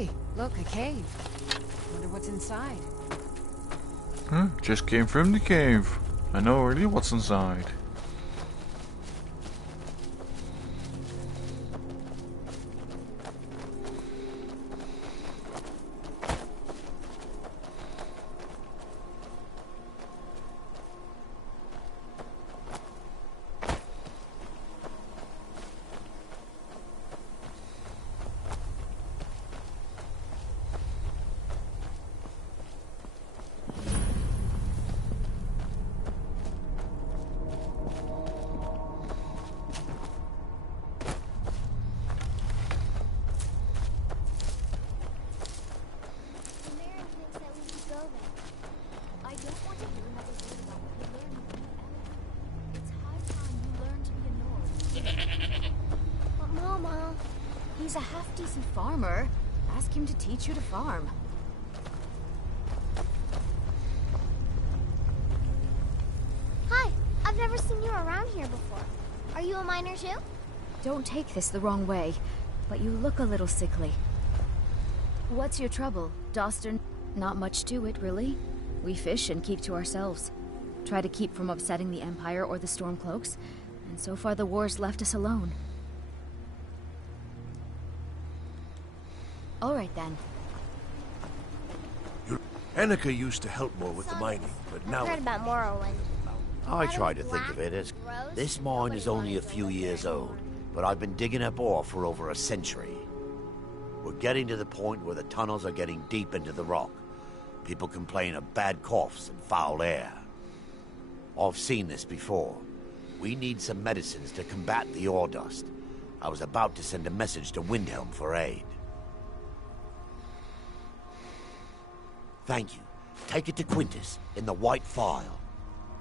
Hey, look, a cave. Wonder what's inside. Just came from the cave. I know already what's inside. He's a half-decent farmer. Ask him to teach you to farm. Hi, I've never seen you around here before. Are you a miner too? Don't take this the wrong way, but you look a little sickly. What's your trouble, Dostern? Not much to it, really. We fish and keep to ourselves. Try to keep from upsetting the Empire or the Stormcloaks, and so far the war's left us alone. All right, then. Annika used to help more with the mining, but now... I heard about Morrowind. I try to think of it as... This mine is only a few years old, but I've been digging up ore for over a century. We're getting to the point where the tunnels are getting deep into the rock. People complain of bad coughs and foul air. I've seen this before. We need some medicines to combat the ore dust. I was about to send a message to Windhelm for aid. Thank you. Take it to Quintus, in the White File.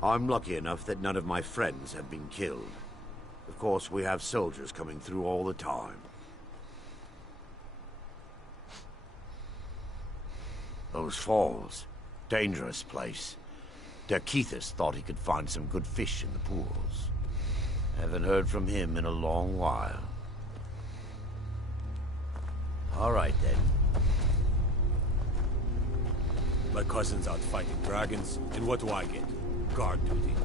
I'm lucky enough that none of my friends have been killed. Of course, we have soldiers coming through all the time. Those falls. Dangerous place. Derkeithus thought he could find some good fish in the pools. Haven't heard from him in a long while. All right, then. My cousin's out fighting dragons, and what do I get? Guard duty.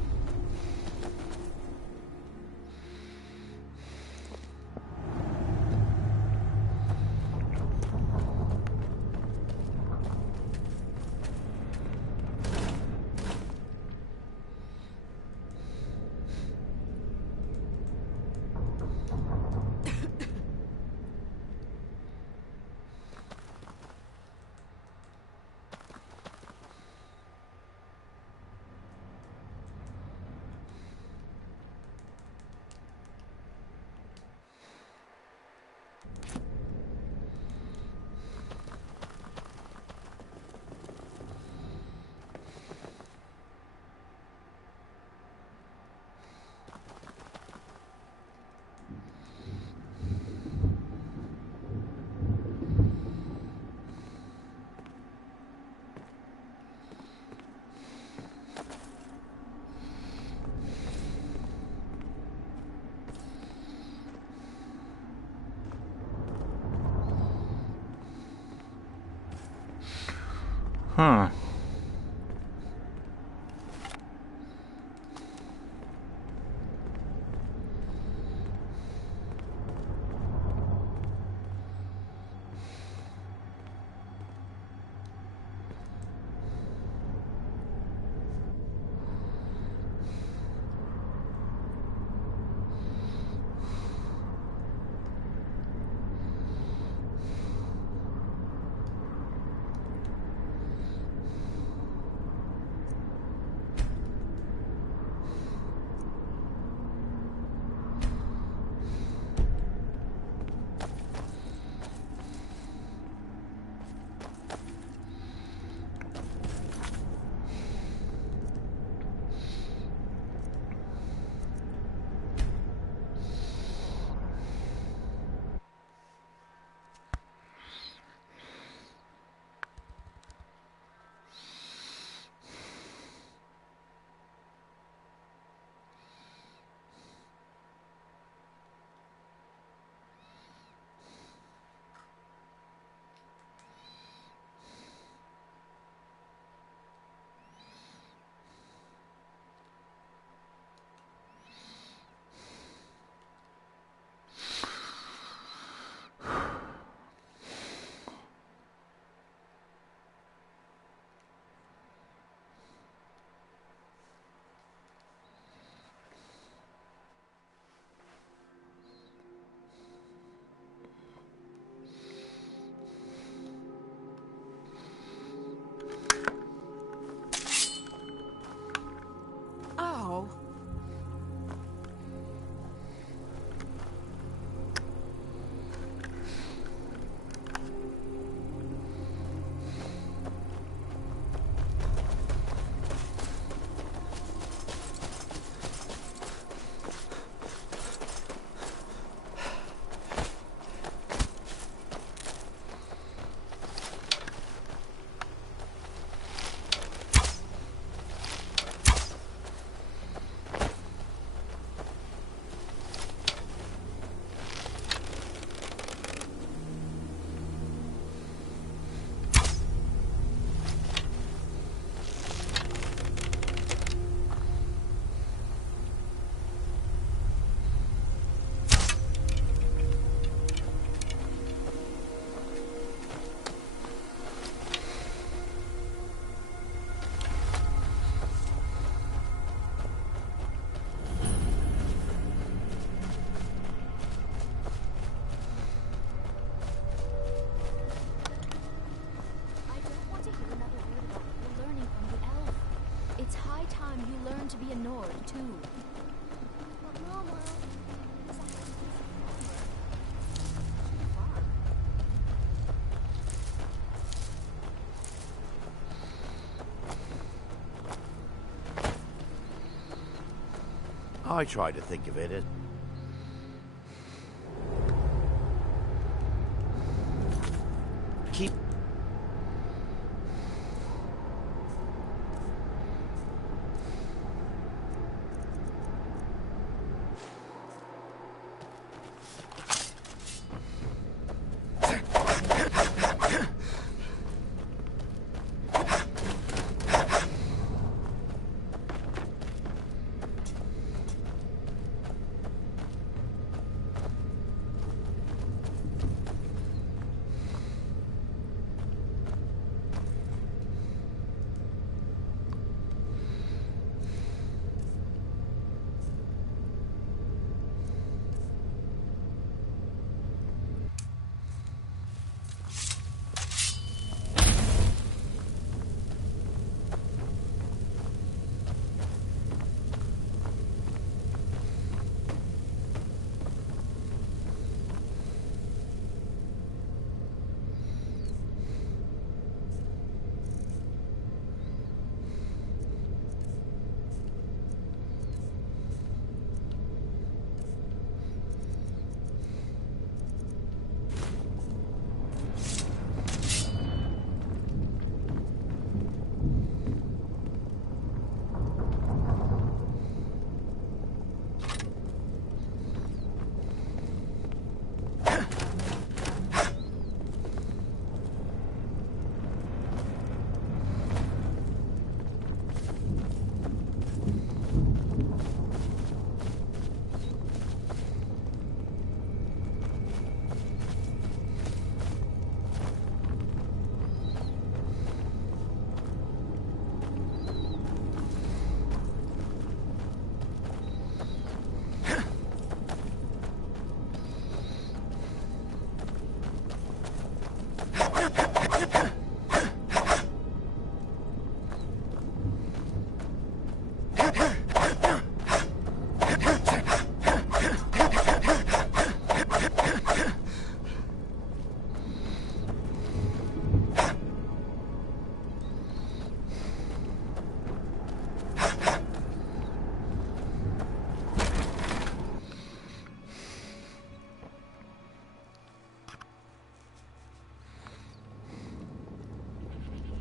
Huh. to be a Nord, too. But Mama... I try to think of it as... Keep...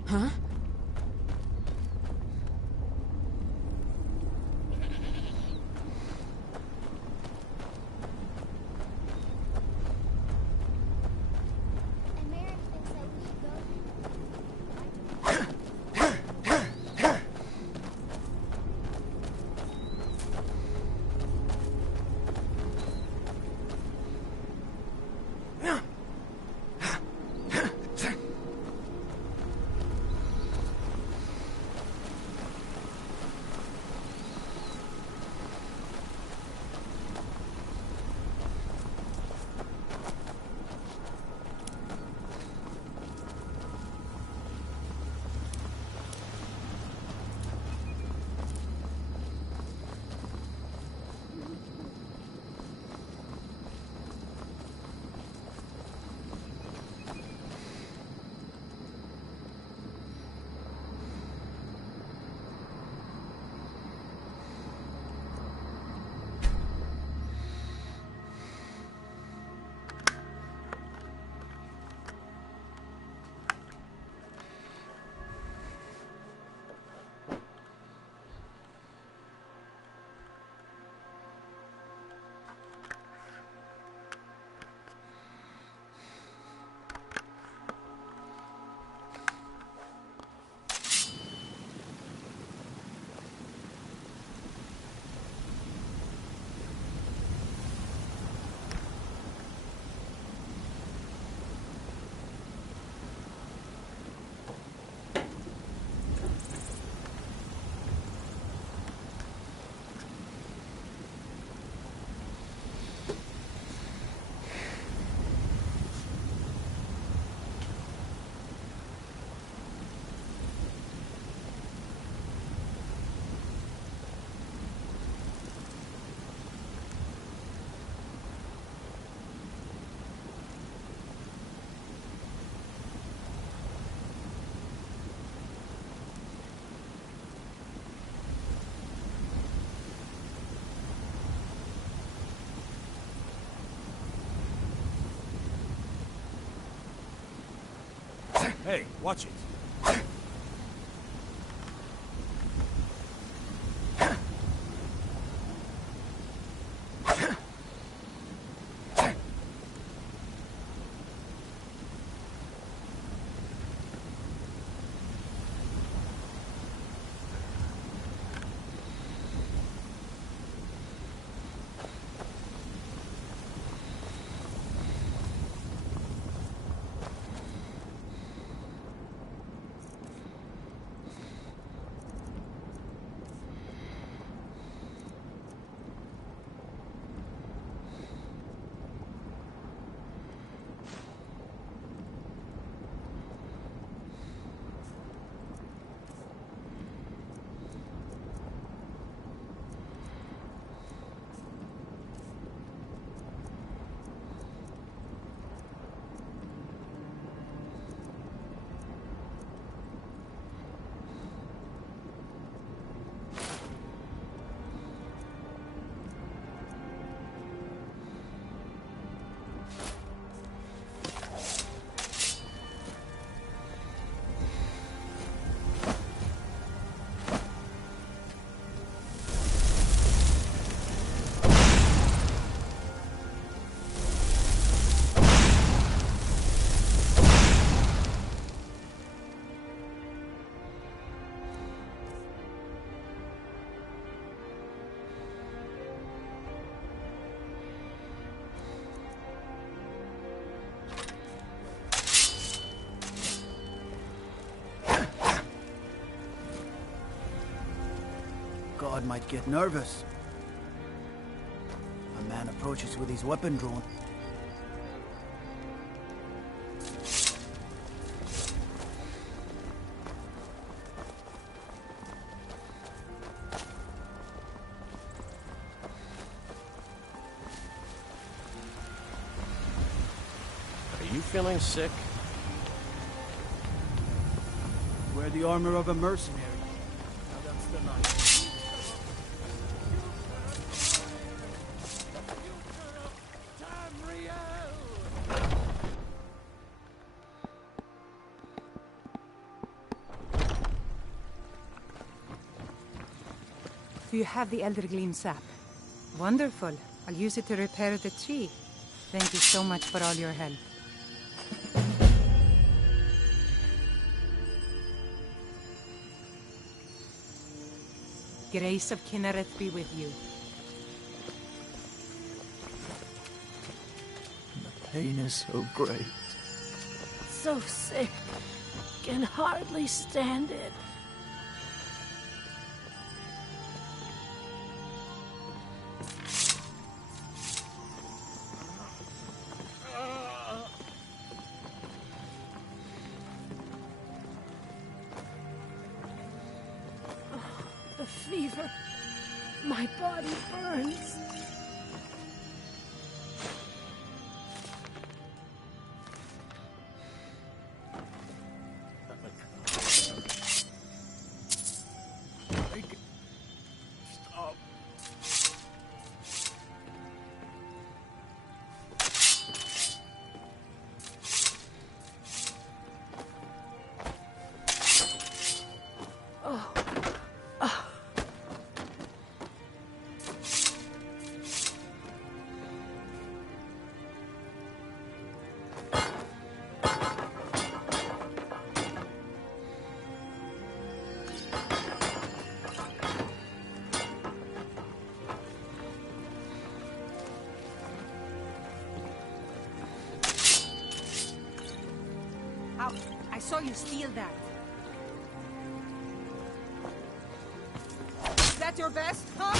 Huh? And Mary thinks that we should go... Hey, watch it. God might get nervous. A man approaches with his weapon drawn. Are you feeling sick? Wear the armor of a mercenary. Now that's the knife. Do you have the Elder Gleam sap? Wonderful. I'll use it to repair the tree. Thank you so much for all your help. Grace of Kinnereth be with you. The pain is so great. So sick. Can hardly stand it. The fever. My body burns. Stop. Ow! I saw you steal that. Is that your best, huh?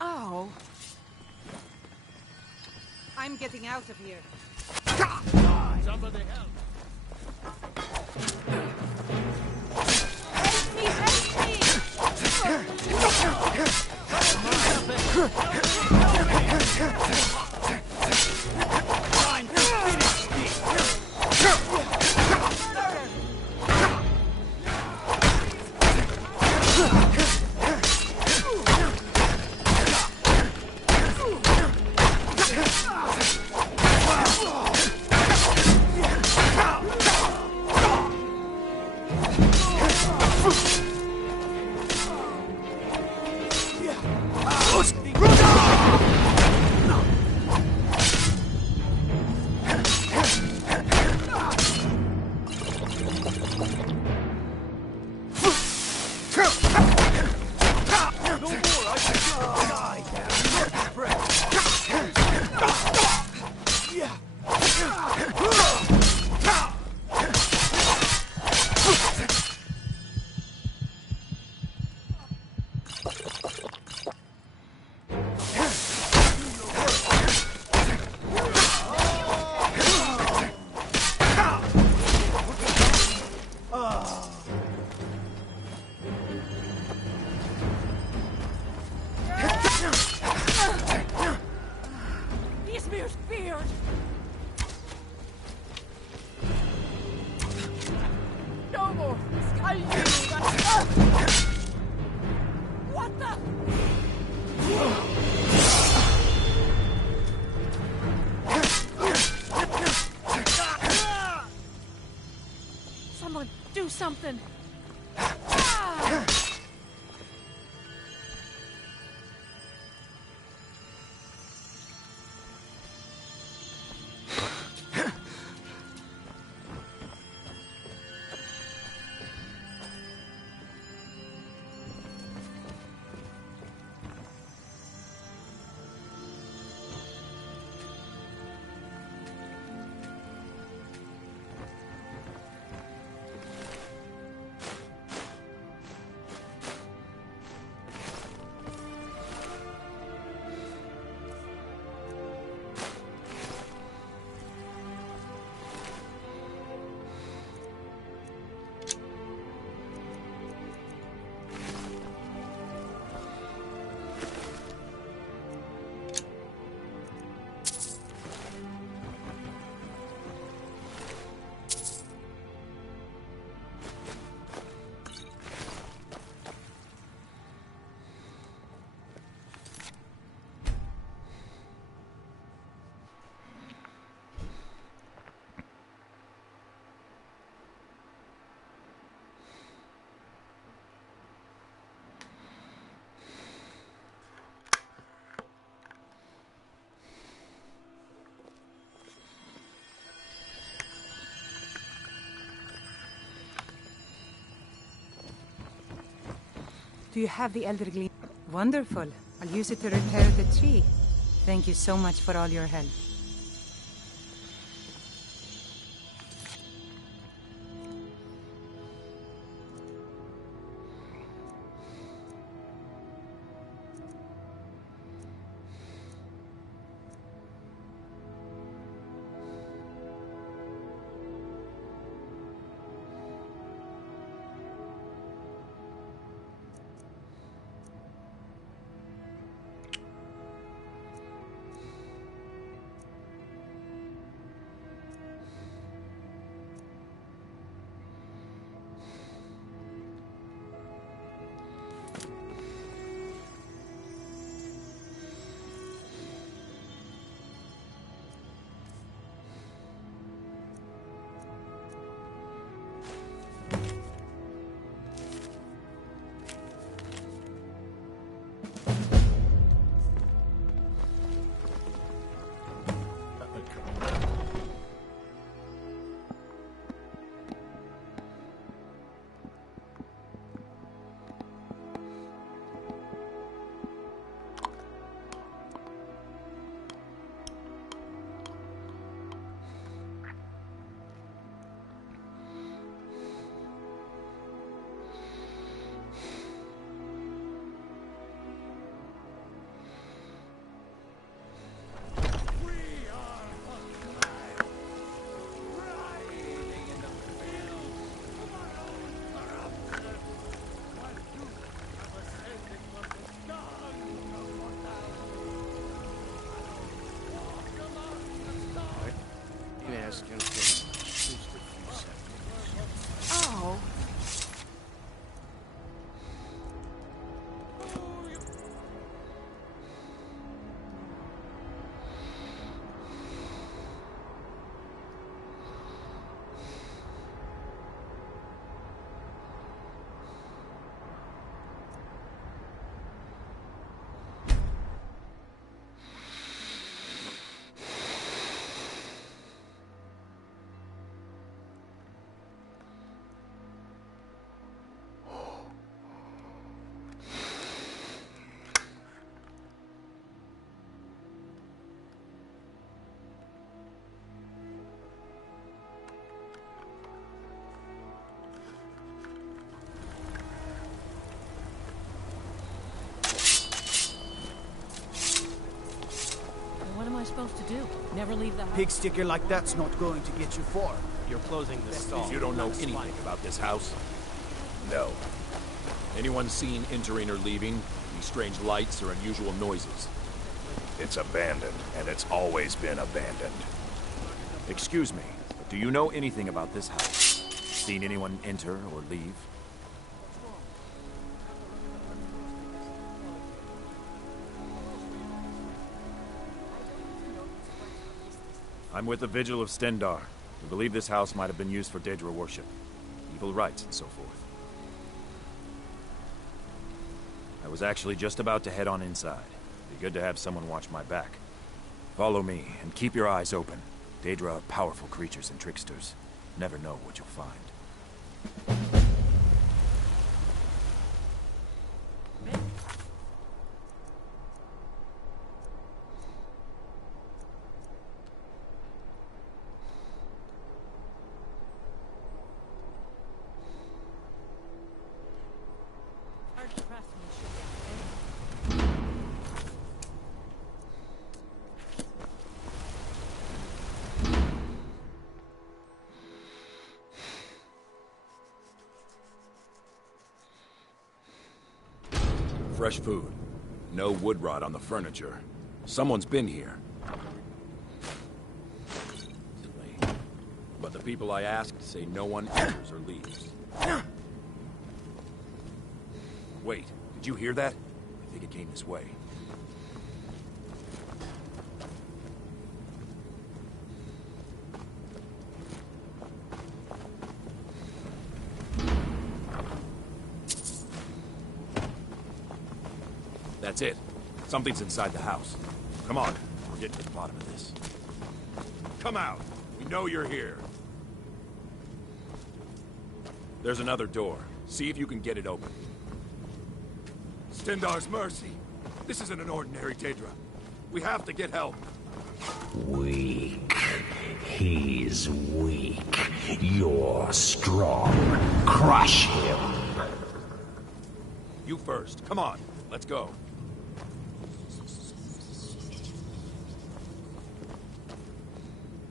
Ow! I'm getting out of here. Somebody help. something. Do you have the Elder Gleam? Wonderful. I'll use it to repair the tree. Thank you so much for all your help. Oh. What am I supposed to do? Never leave the house? Pig sticker like that's not going to get you far. You're closing the stall. You don't know anything about this house? No. Anyone seen entering or leaving? Any strange lights or unusual noises? It's abandoned, and it's always been abandoned. Excuse me, but do you know anything about this house? Seen anyone enter or leave? I'm with the Vigil of Stendar. We believe this house might have been used for Daedra worship. evil rites and so forth. I was actually just about to head on inside. Be good to have someone watch my back. Follow me, and keep your eyes open. Daedra are powerful creatures and tricksters. Never know what you'll find. Fresh food. No wood rot on the furniture. Someone's been here. But the people I asked say no one enters or leaves. Wait, did you hear that? I think it came this way. That's it. Something's inside the house. Come on, we're getting to the bottom of this. Come out! We know you're here. There's another door. See if you can get it open. Stendar's mercy. This isn't an ordinary Daedra. We have to get help. Weak. He's weak. You're strong. Crush him. You first. Come on. Let's go.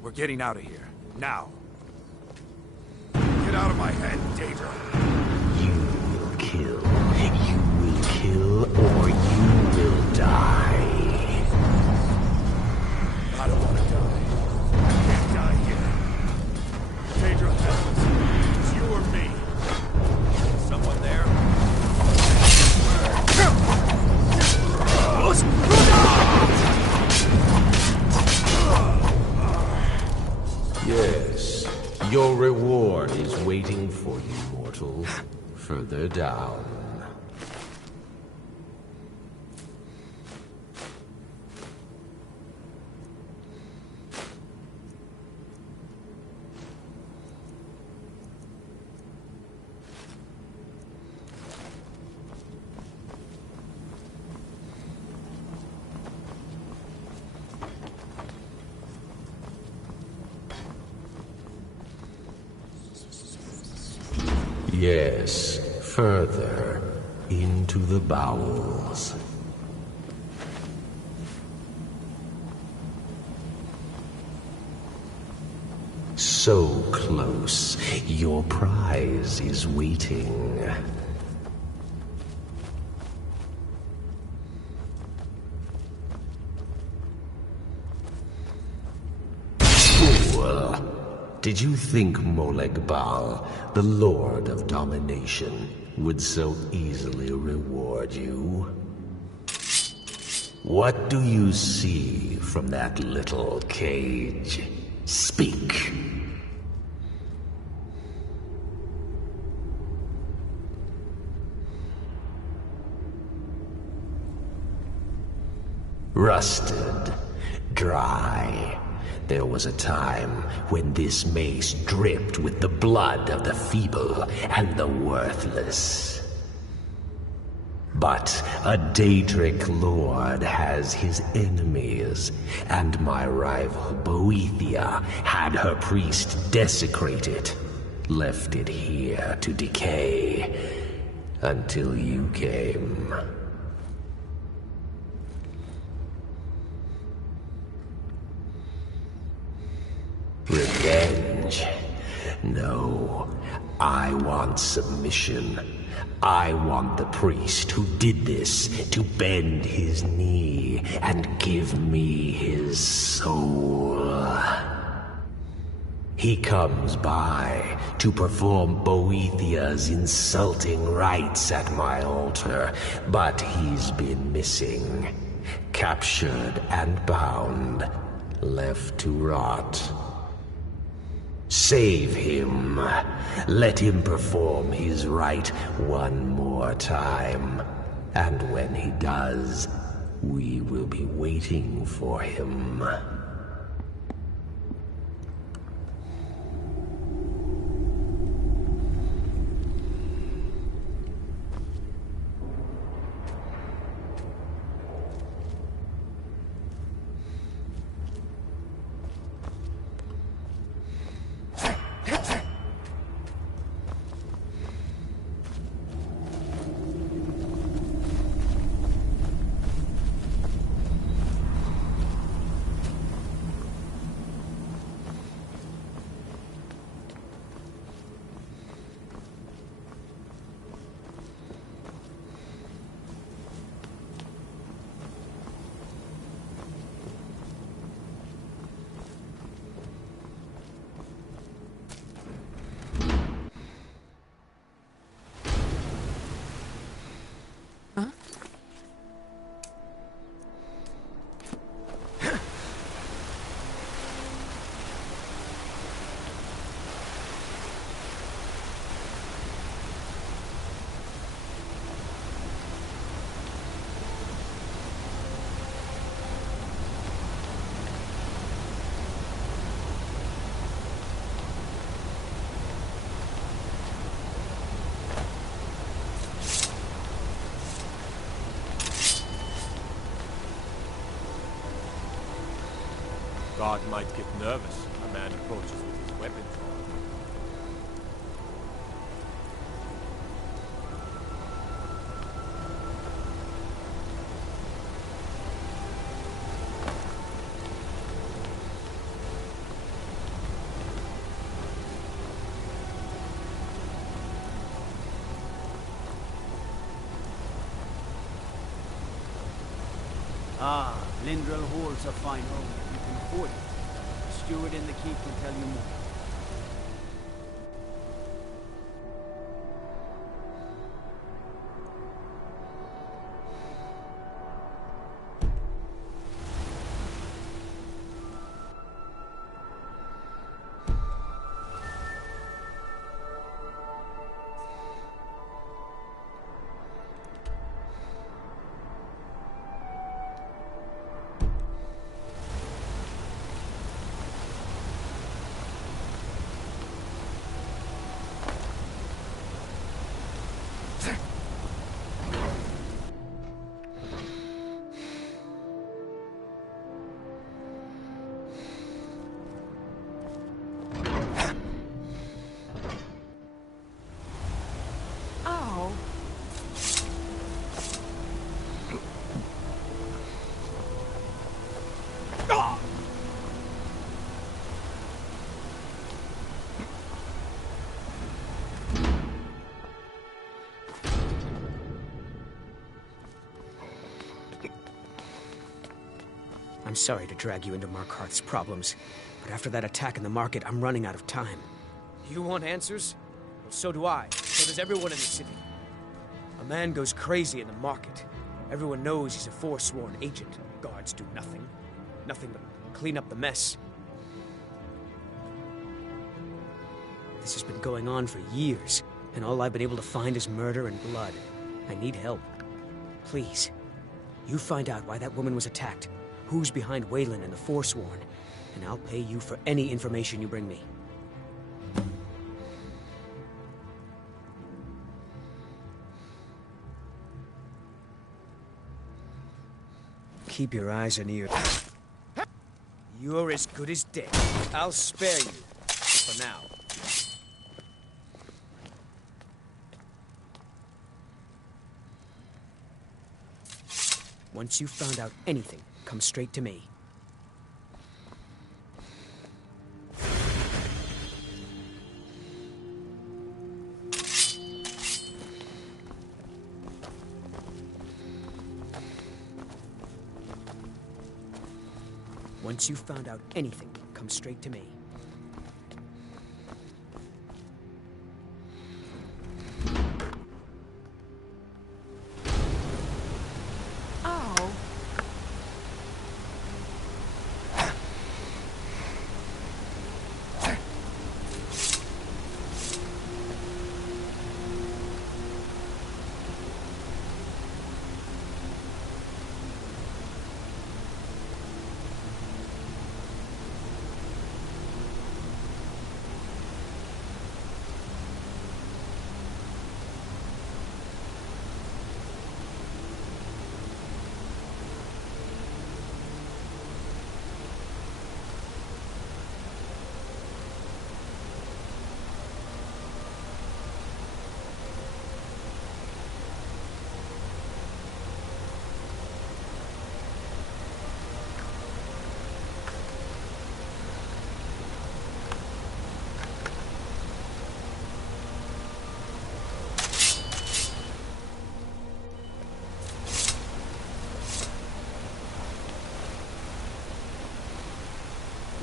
We're getting out of here. Now. Get out of my head, Daedra. You will kill. You will kill or you will die. I don't want to die. I can't die here. Daedra has us. It's you or me. Someone there? Yes, your reward is waiting for you, mortal. Further down. Yes, further into the bowels. So close, your prize is waiting. Fool! Did you think Molegbal, the Lord of Domination, would so easily reward you? What do you see from that little cage? Speak. Rusted, dry. There was a time when this mace dripped with the blood of the feeble and the worthless. But a Daedric lord has his enemies, and my rival Boethia had her priest desecrate it, left it here to decay, until you came. Revenge? No, I want submission. I want the priest who did this to bend his knee and give me his soul. He comes by to perform Boethia's insulting rites at my altar, but he's been missing. Captured and bound, left to rot. Save him. Let him perform his rite one more time. And when he does, we will be waiting for him. Guard might get nervous. A man approaches with his weapon drawn. Ah, Lindrel holds a fine home. You can afford it. The steward in the keep can tell you more. I'm sorry to drag you into Markarth's problems, but after that attack in the market, I'm running out of time. You want answers? Well, so do I. So does everyone in the city. A man goes crazy in the market. Everyone knows he's a forsworn agent. Guards do nothing. Nothing but clean up the mess. This has been going on for years, and all I've been able to find is murder and blood. I need help. Please, you find out why that woman was attacked, who's behind Wayland and the Forsworn, and I'll pay you for any information you bring me. Keep your eyes and ears. You're as good as dead. I'll spare you. For now. Once you've found out anything, come straight to me. Once you've found out anything, come straight to me.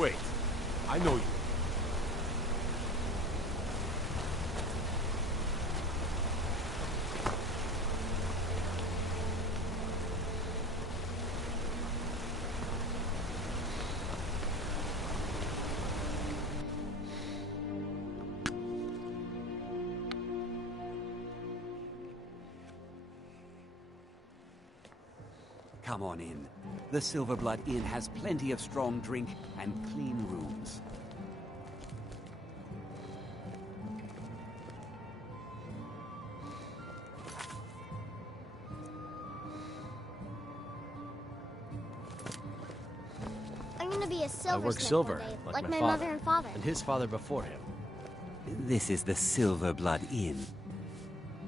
Wait, I know you. Come on in. The Silverblood Inn has plenty of strong drink and clean rooms. I'm gonna be a I silversmith work silver, one day, like my my mother and father. and his father before him. This is the Silverblood Inn.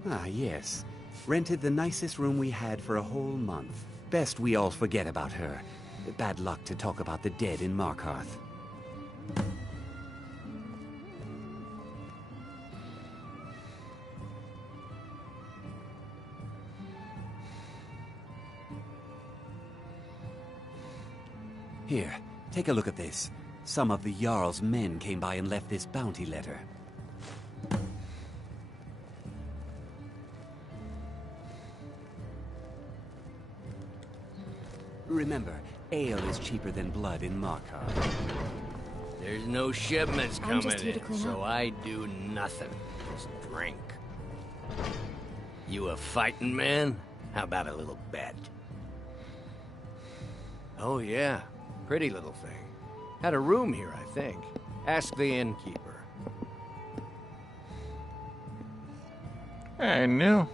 Ah, yes. Rented the nicest room we had for a whole month. Best we all forget about her. Bad luck to talk about the dead in Markarth. Here, take a look at this. Some of the Jarl's men came by and left this bounty letter. Remember, ale is cheaper than blood in Markarth. There's no shipments I'm coming just here to in, clean so up. I do nothing. Just drink. You a fighting man? How about a little bet? Oh yeah, pretty little thing. Had a room here, I think. Ask the innkeeper. I knew.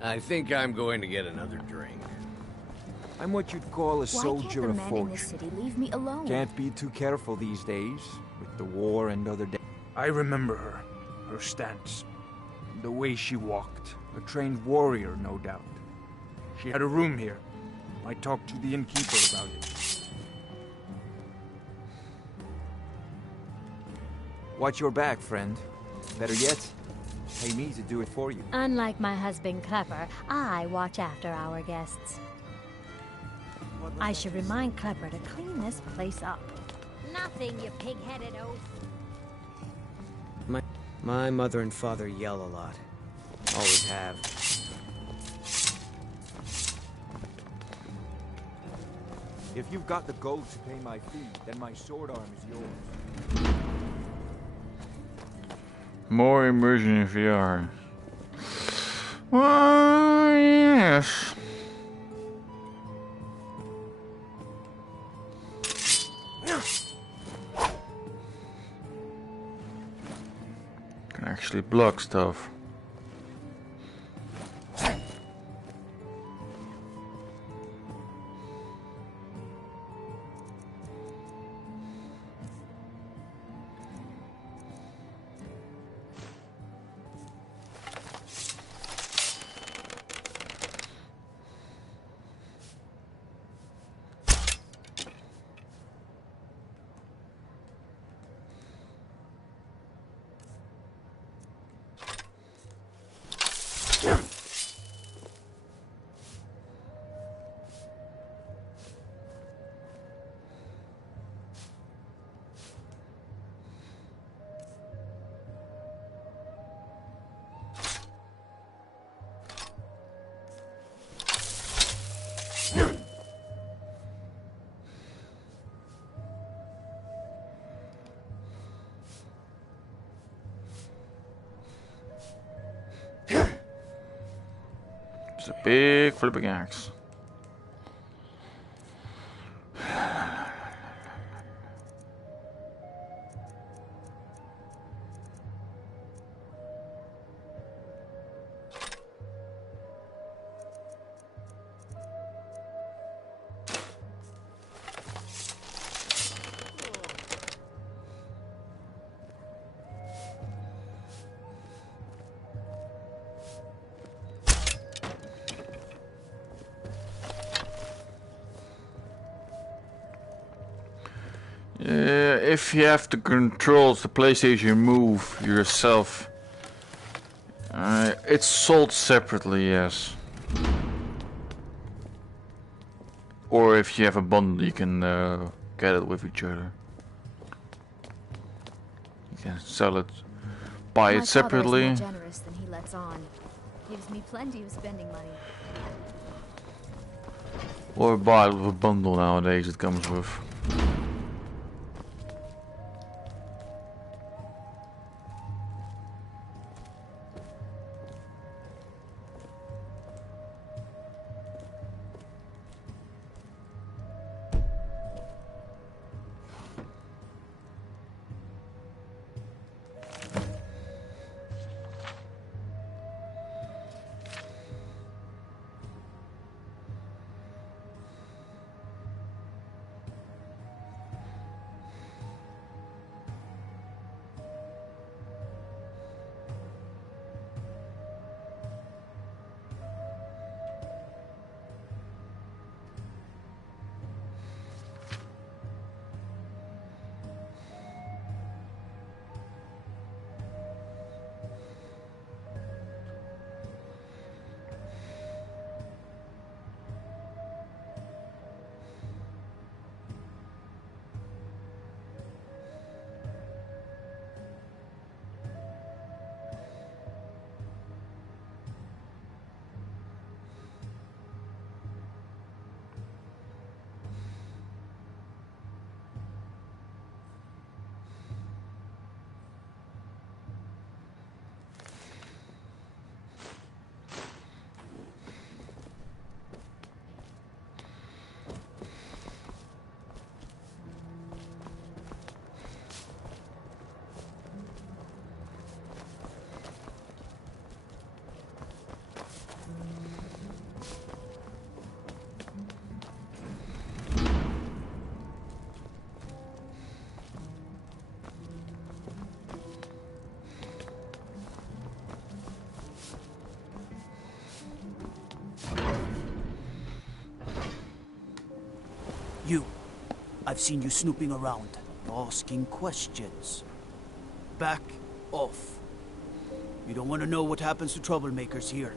I think I'm going to get another drink. I'm what you'd call a soldier Why of can't the men in this fortune. city leave me alone? Can't be too careful these days, with the war and other I remember her. Her stance. The way she walked. A trained warrior, no doubt. She had a room here. I talked to the innkeeper about it. Watch your back, friend. Better yet, pay me to do it for you. Unlike my husband Clepper, I watch after our guests. I should remind Clepper to clean this place up. Nothing, you pig-headed oaf. My mother and father yell a lot. Always have. If you've got the gold to pay my fee, then my sword arm is yours. More immersion in VR. Well, yes. Can actually block stuff. It's a big flipping axe. If you have the controls, the PlayStation Move yourself, it's sold separately, yes. Or if you have a bundle, you can get it with each other. You can sell it, buy it separately. My father is more generous than he lets on. Gives me plenty of spending money. Or buy it with a bundle nowadays it comes with. You. I've seen you snooping around, asking questions. Back off. You don't want to know what happens to troublemakers here.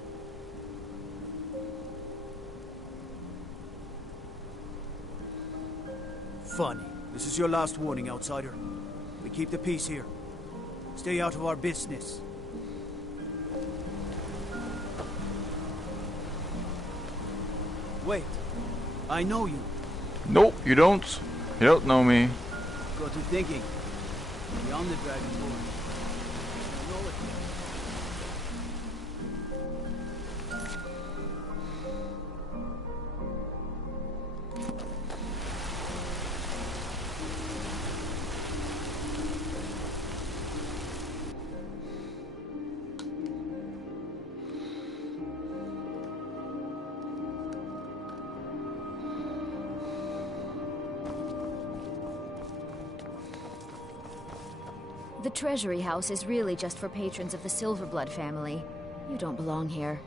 Funny. This is your last warning, outsider. We keep the peace here. Stay out of our business. Wait. I know you. Nope, you don't. You don't know me. Got to thinking. Beyond the Dragonborn. I know it. The Treasury House is really just for patrons of the Silverblood family. You don't belong here.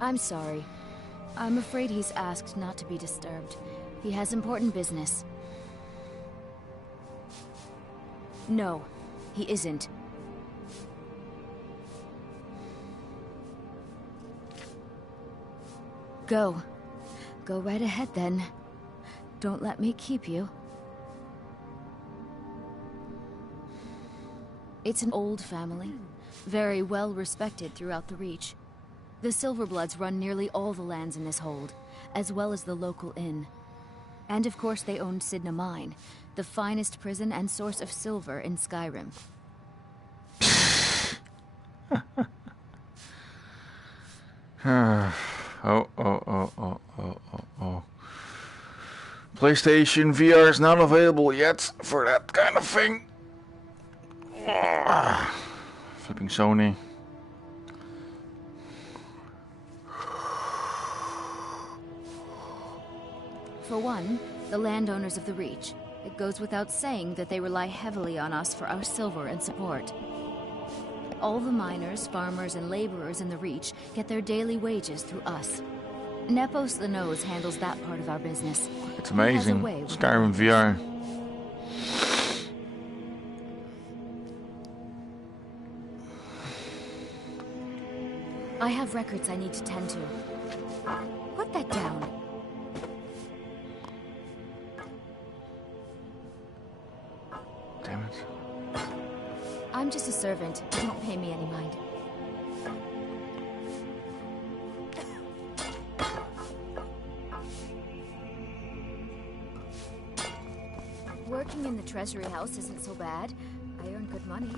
I'm sorry. I'm afraid he's asked not to be disturbed. He has important business. No, he isn't. Go. Go right ahead then. Don't let me keep you. It's an old family, very well respected throughout the Reach. The Silverbloods run nearly all the lands in this hold, as well as the local inn. And of course they owned Sidna Mine, the finest prison and source of silver in Skyrim. Oh. PlayStation VR is not available yet for that kind of thing. Flipping Sony. For one, the landowners of the Reach. It goes without saying that they rely heavily on us for our silver and support. All the miners, farmers, and laborers in the Reach get their daily wages through us. Nepos the Nose handles that part of our business. It's amazing. Skyrim VR. I have records I need to tend to. Put that down. Damn it. I'm just a servant. Don't pay me any mind. Working in the treasury house isn't so bad. I earn good money.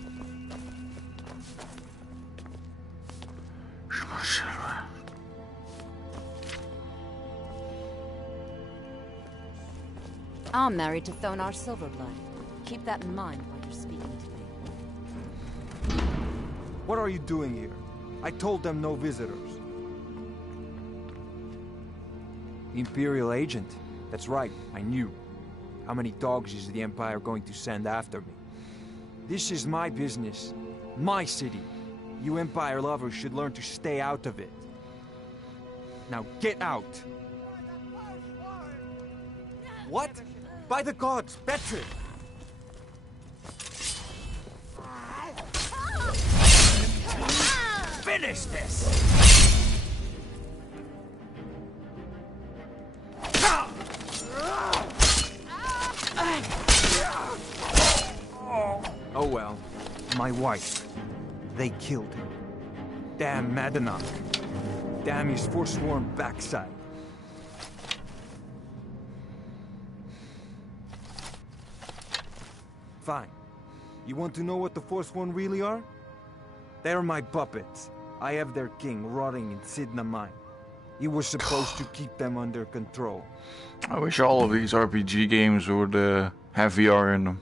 I'm married to Thonar Silverblood. Keep that in mind while you're speaking to me. What are you doing here? I told them no visitors. Imperial agent? That's right, I knew. How many dogs is the Empire going to send after me? This is my business. My city. You Empire lovers should learn to stay out of it. Now get out! What? By the gods, Betrid! Finish this! Oh well, my wife. They killed her. Damn Madanach. Damn his forsworn backside. Fine. You want to know what the Forsworn really are? They're my puppets. I have their king rotting in Sidna Mine. He was supposed to keep them under control. I wish all of these RPG games would have VR in them.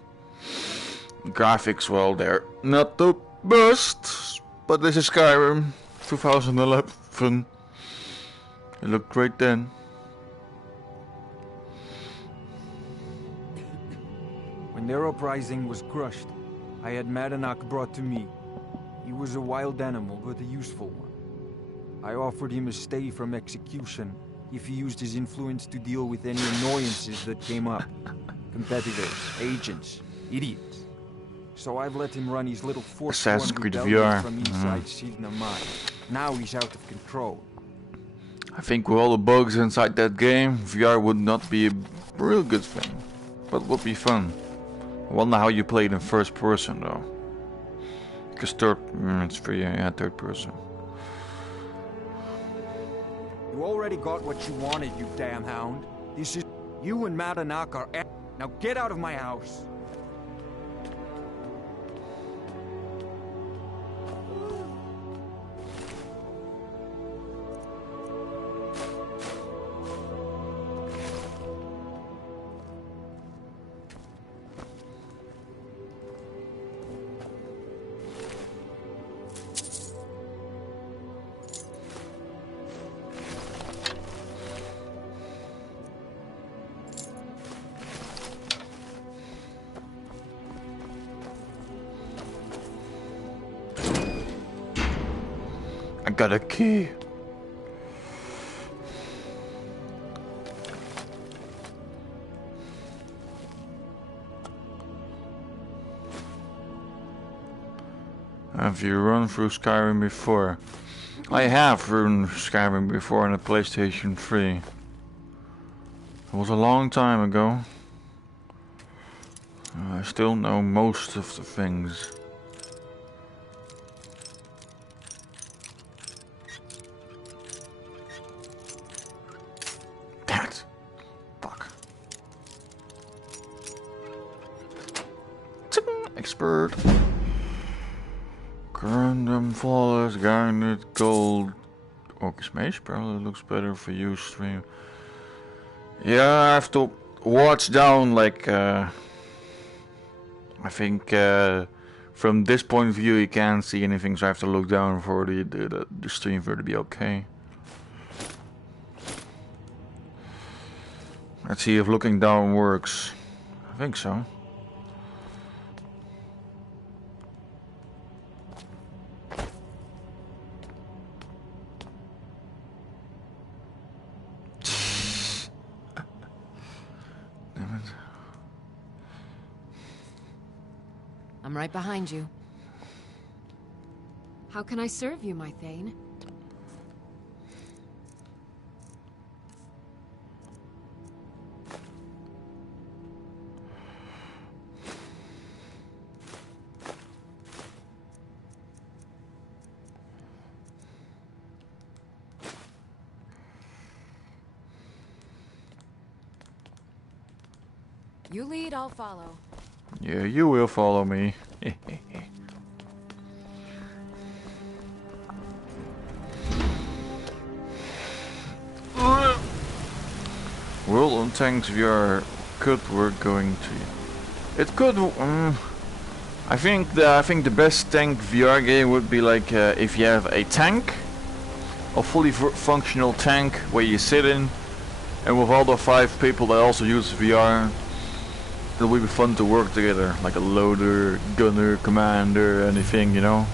Graphics, well, they're not the best, but this is Skyrim 2011. It looked great then. When their uprising was crushed, I had Madanach brought to me. He was a wild animal, but a useful one. I offered him a stay from execution if he used his influence to deal with any annoyances that came up. Competitors, agents, idiots. So I've let him run his little Assassin's Forsworn Creed rebellion VR. from inside Sidna Mine. Now he's out of control. I think with all the bugs inside that game, VR would not be a real good thing, but would be fun. I wonder how you play it in first person though. Because it's free, yeah, third person. You already got what you wanted, you damn hound. This is... You and Madanach are... Now get out of my house! I got a key. Have you run through Skyrim before? I have run Skyrim before on a PlayStation 3. It was a long time ago. I still know most of the things. Damn it. Fuck. Expert. Random flawless garnet gold Orcus Mage probably looks better for you stream. Yeah, I have to watch down like I think from this point of view you can't see anything, so I have to look down for the stream for it to be okay. Let's see if looking down works. I think so. I'm right behind you. How can I serve you, my Thane? You lead, I'll follow. Yeah, you will follow me. World on Tanks VR could work going to. It could. I think the best tank VR game would be like if you have a tank, a fully functional tank where you sit in, and with all the 5 people that also use VR, it will be fun to work together, like a loader, gunner, commander, anything, you know.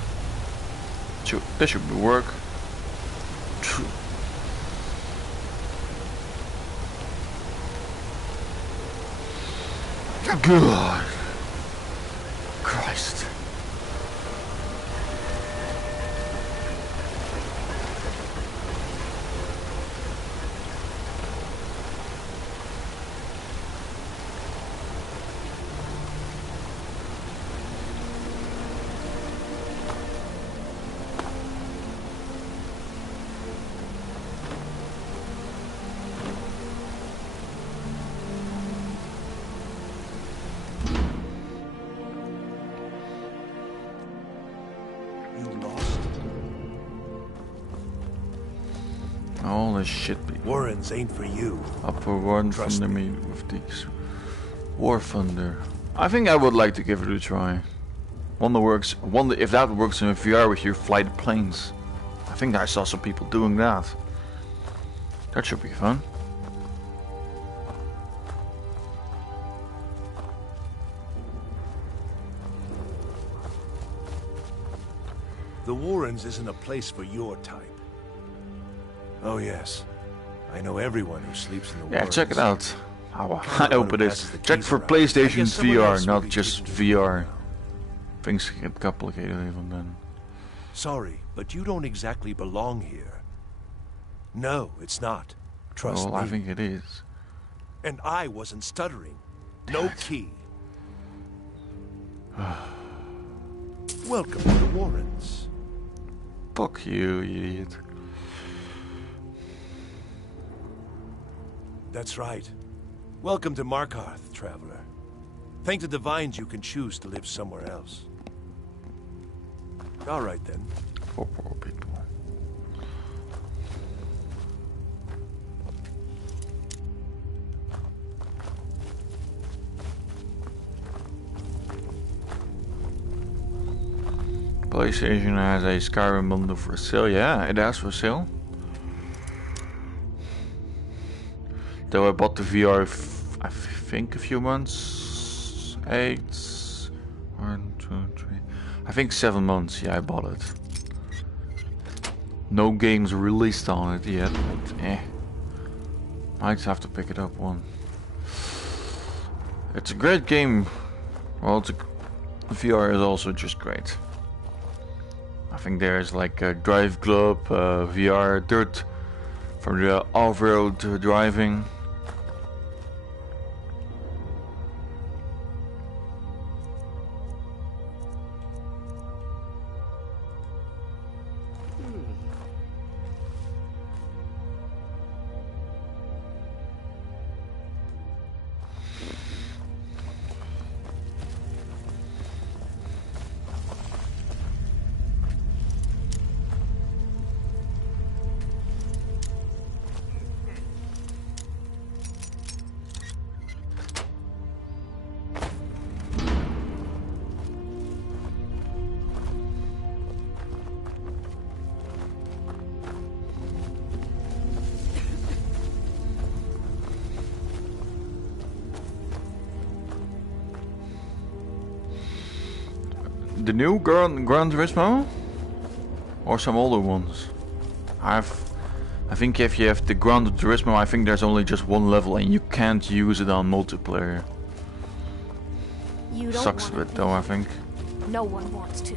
That should work. God. Christ. All this shit. Warrens ain't for you. Upper one from me with these War Thunder. I think I would like to give it a try. Wonder if that works in VR with your flight planes. I think I saw some people doing that. That should be fun. The Warrens isn't a place for your type. Oh yes, I know everyone who sleeps in the Warrens. Yeah, check it out. I hope it is. Check for PlayStation VR, not just VR. Things get complicated even then. Sorry, but you don't exactly belong here. No, it's not. Trust me. I think it is. And I wasn't stuttering. No key. Welcome to the Warrens. Fuck you, idiot. That's right. Welcome to Markarth, traveler. Thank the divines you can choose to live somewhere else. All right then. For poor people. PlayStation has a Skyrim bundle for sale. Yeah, it has for sale. Though I bought the VR, I think a few months. 8, 1, 2, 3. I think 7 months. Yeah, I bought it. No games released on it yet, but might have to pick it up one. It's a great game. Well, the VR is also just great. I think there's like a Drive Club, VR Dirt for the off-road driving. The new Gran Turismo? Or some older ones? I think if you have the Gran Turismo, I think there's only just one level and you can't use it on multiplayer. You don't Sucks a bit though, I think. No one wants to.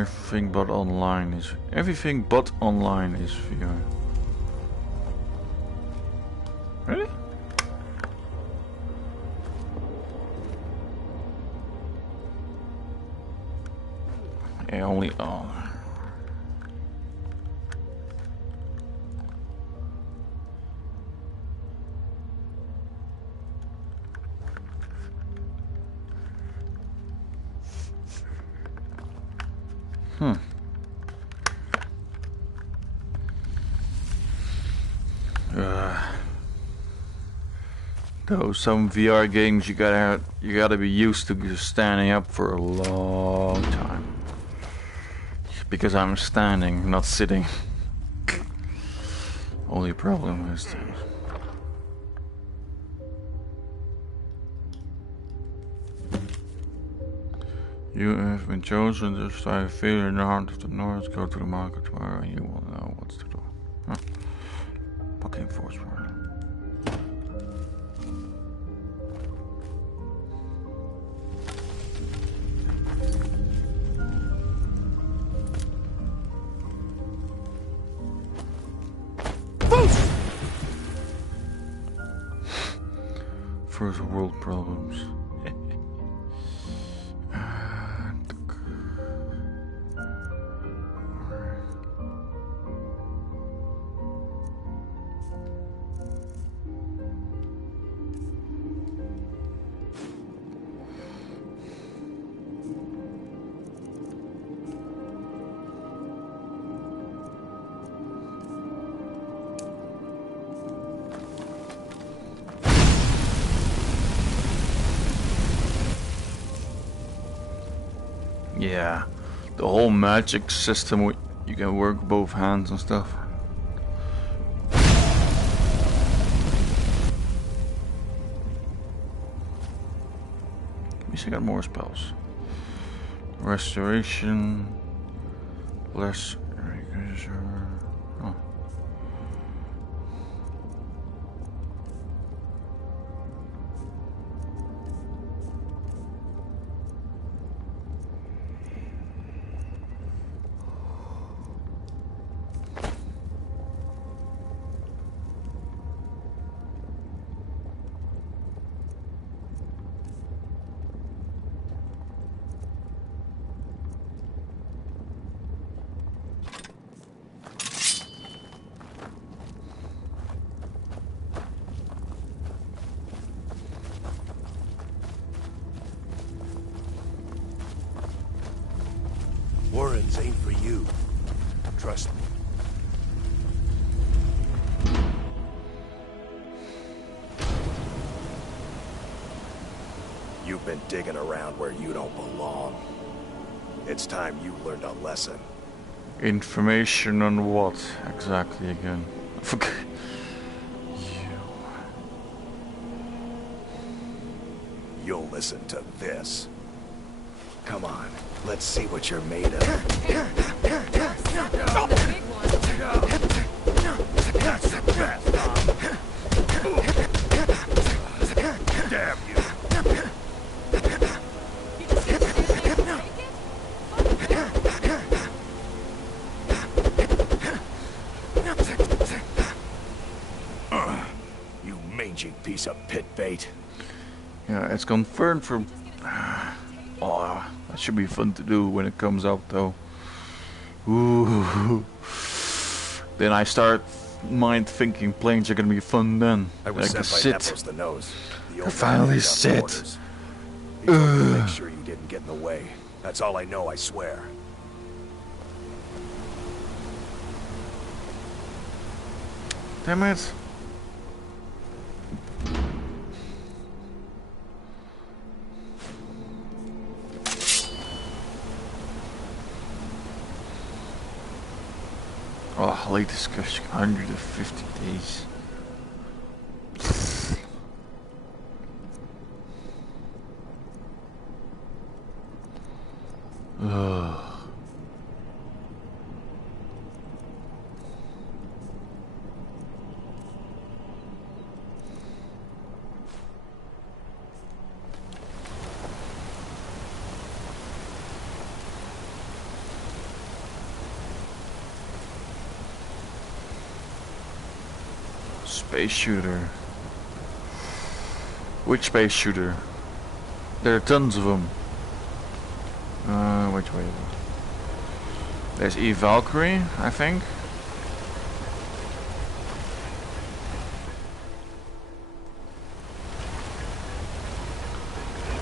Everything but online is VR. Really? Yeah, only on. Though some VR games you gotta be used to just standing up for a long time. Because I'm standing, not sitting. Only problem is that you have been chosen to strive failure in the heart of the north. Go to the market tomorrow and you will know what to do. Huh. Fucking force word. First world problems. Yeah, the whole magic system, you can work both hands and stuff. At least I got more spells. Restoration, less. Oh. Warrens ain't for you. Trust me. You've been digging around where you don't belong. It's time you learned a lesson. Information on what exactly again? You'll listen to this. Come on, let's see what you're made of. That's the best, damn you. You mangy piece of pit bait. Yeah, it's confirmed for. Oh, that should be fun to do when it comes out, though. Ooh. Then I start mind thinking planes are gonna be fun then. I was can sent by sit. Nepos the Nose. The I old finally man sit. orders. He told me to make sure you didn't get in the way. That's all I know, I swear. Damn it. Oh, late discussion, 150 days. Ugh. Space shooter. Which space shooter? There are tons of them. Which way? There's Valkyrie, I think.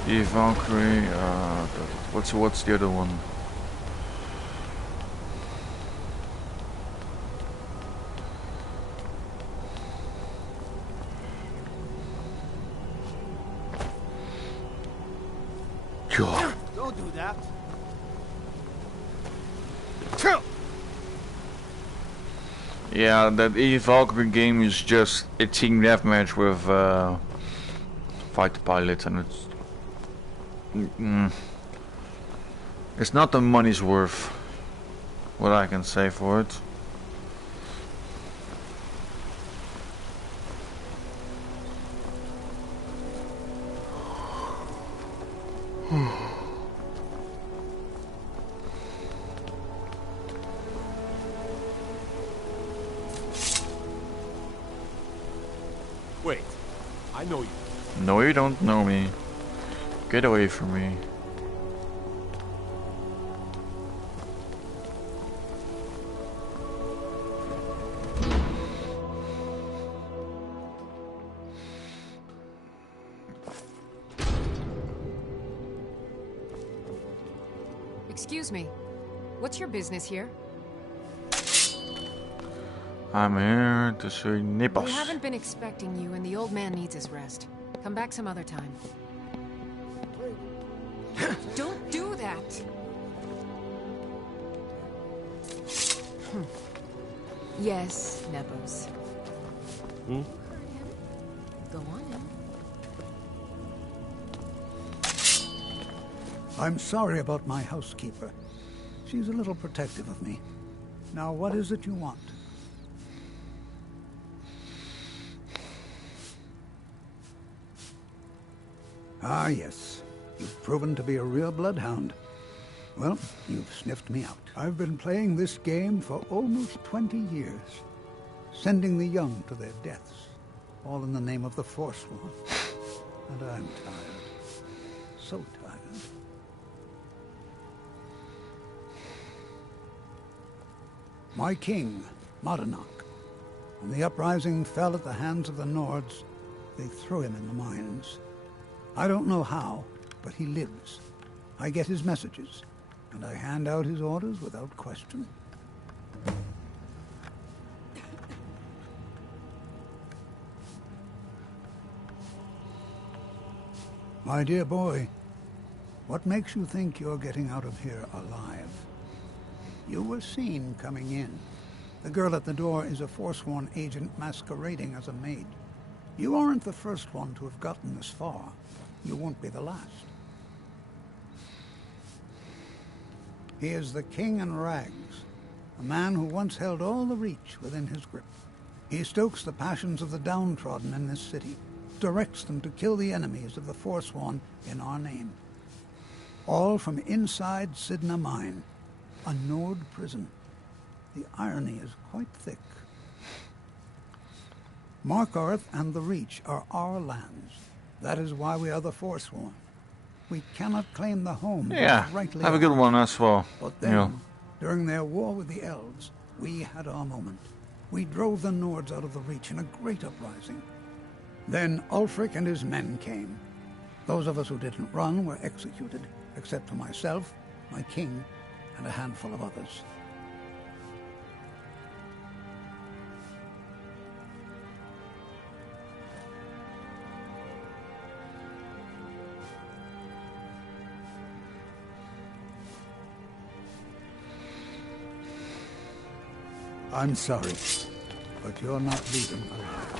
Valkyrie. What's the other one? Don't do that. Yeah, that Valkyrie game is just a team deathmatch with fighter pilots, and it's not the money's worth. What I can say for it. Wait, I know you. No, you don't know me. Get away from me. Excuse me. What's your business here? I'm here to see nipples. We haven't been expecting you, and the old man needs his rest. Come back some other time. Don't do that! Yes, Nepos. Go on in. I'm sorry about my housekeeper. She's a little protective of me. Now, what is it you want? Ah, yes. You've proven to be a real bloodhound. Well, you've sniffed me out. I've been playing this game for almost 20 years, sending the young to their deaths, all in the name of the Forsworn. And I'm tired. So tired. My king, Modernach, when the uprising fell at the hands of the Nords, they threw him in the mines. I don't know how, but he lives. I get his messages, and I hand out his orders without question. My dear boy, what makes you think you're getting out of here alive? You were seen coming in. The girl at the door is a Forsworn agent masquerading as a maid. You aren't the first one to have gotten this far. You won't be the last. He is the King in Rags, a man who once held all the Reach within his grip. He stokes the passions of the downtrodden in this city, directs them to kill the enemies of the Forsworn in our name. All from inside Sidna Mine, a Nord prison. The irony is quite thick. Markarth and the Reach are our lands. That is why we are the Forsworn. We cannot claim the home. Yeah, rightly have a good one as well. But then, during their war with the elves, we had our moment. We drove the Nords out of the Reach in a great uprising. Then Ulfric and his men came. Those of us who didn't run were executed, except for myself, my king, and a handful of others. I'm sorry, but you're not leaving alive.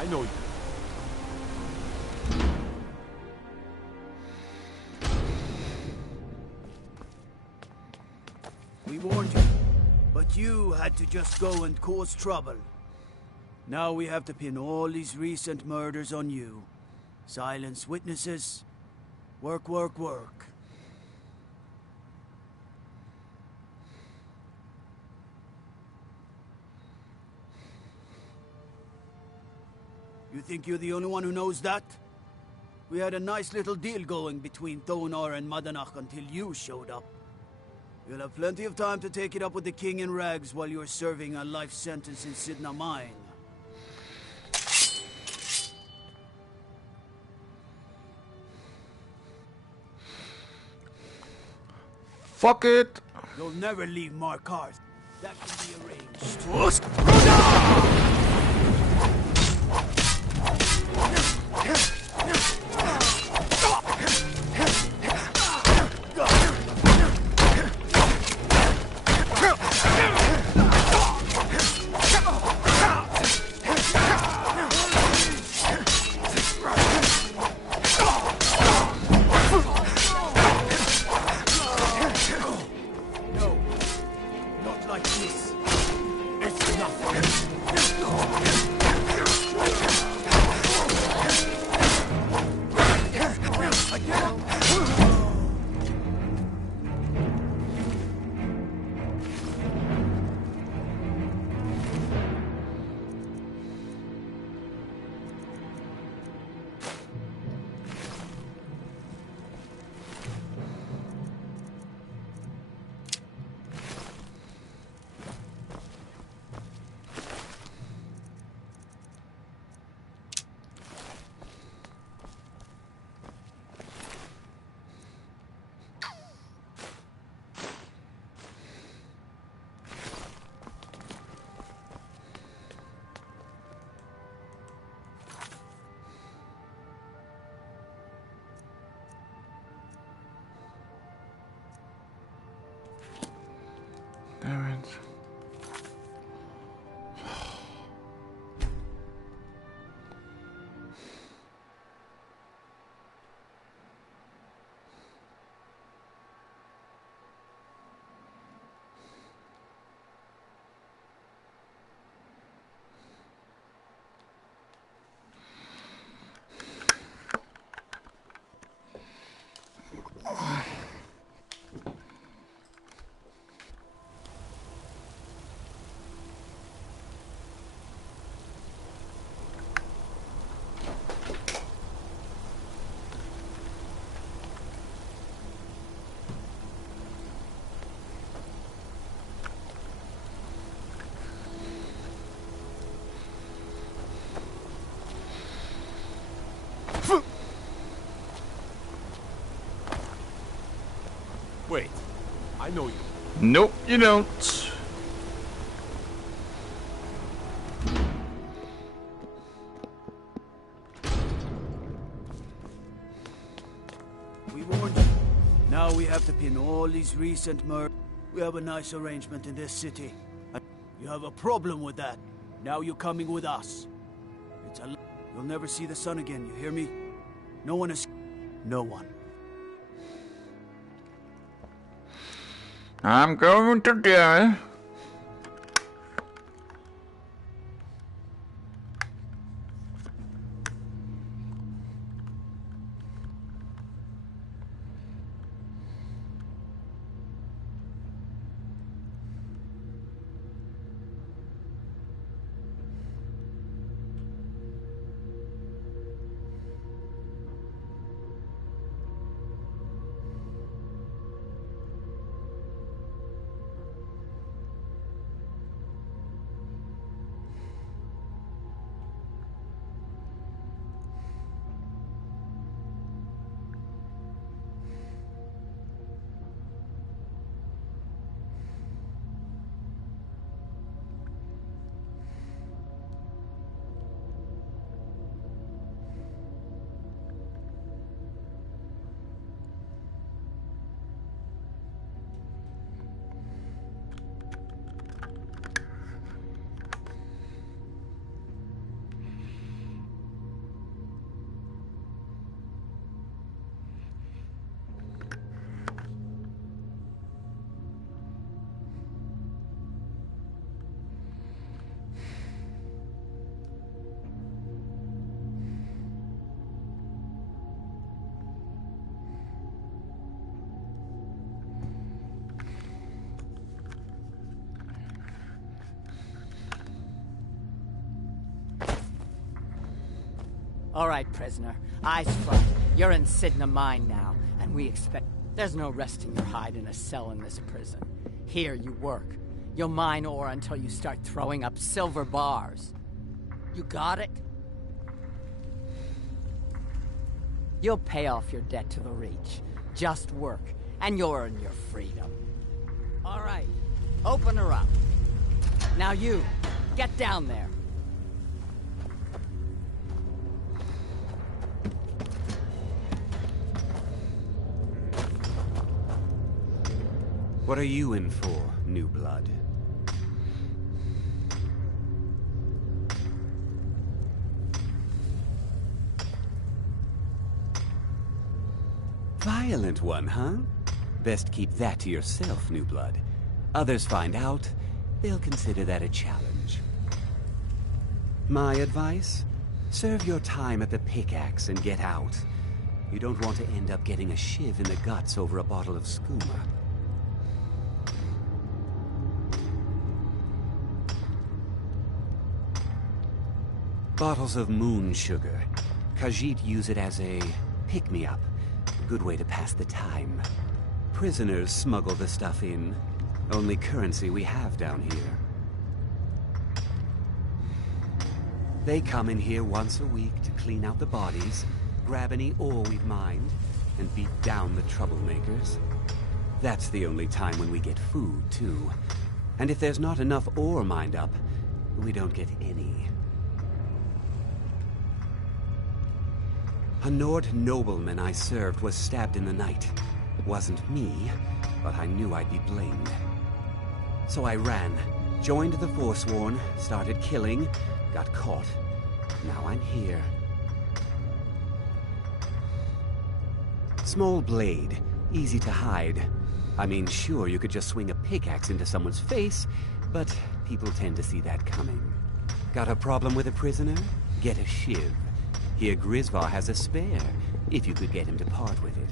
I know you. We warned you, but you had to just go and cause trouble. Now we have to pin all these recent murders on you. Silence witnesses. Work, work, work. You think you're the only one who knows that? We had a nice little deal going between Thonar and Madanach until you showed up. You'll have plenty of time to take it up with the King in Rags while you're serving a life sentence in Sidna Mine. Fuck it! You'll never leave Markarth. That can be arranged. Damn it. Wait, I know you. Nope, you don't. We warned you. Now we have to pin all these recent murders. We have a nice arrangement in this city. You have a problem with that. Now you're coming with us. You'll never see the sun again, you hear me? No one is... No one. I'm going to die. All right, prisoner. Eyes front. You're in Sidna Mine now, and we expect... There's no resting your hide in a cell in this prison. Here you work. You'll mine ore until you start throwing up silver bars. You got it? You'll pay off your debt to the Reach. Just work, and you'll earn your freedom. All right, open her up. Now you, get down there. What are you in for, new blood? Violent one, huh? Best keep that to yourself, new blood. Others find out, they'll consider that a challenge. My advice? Serve your time at the pickaxe and get out. You don't want to end up getting a shiv in the guts over a bottle of skooma. Bottles of moon sugar. Khajiit use it as a pick-me-up. A good way to pass the time. Prisoners smuggle the stuff in. Only currency we have down here. They come in here once a week to clean out the bodies, grab any ore we've mined, and beat down the troublemakers. That's the only time when we get food, too. And if there's not enough ore mined up, we don't get any. A Nord nobleman I served was stabbed in the night. Wasn't me, but I knew I'd be blamed. So I ran, joined the Forsworn, started killing, got caught. Now I'm here. Small blade, easy to hide. I mean, sure, you could just swing a pickaxe into someone's face, but people tend to see that coming. Got a problem with a prisoner? Get a shiv. Here Grisvar has a spare, if you could get him to part with it.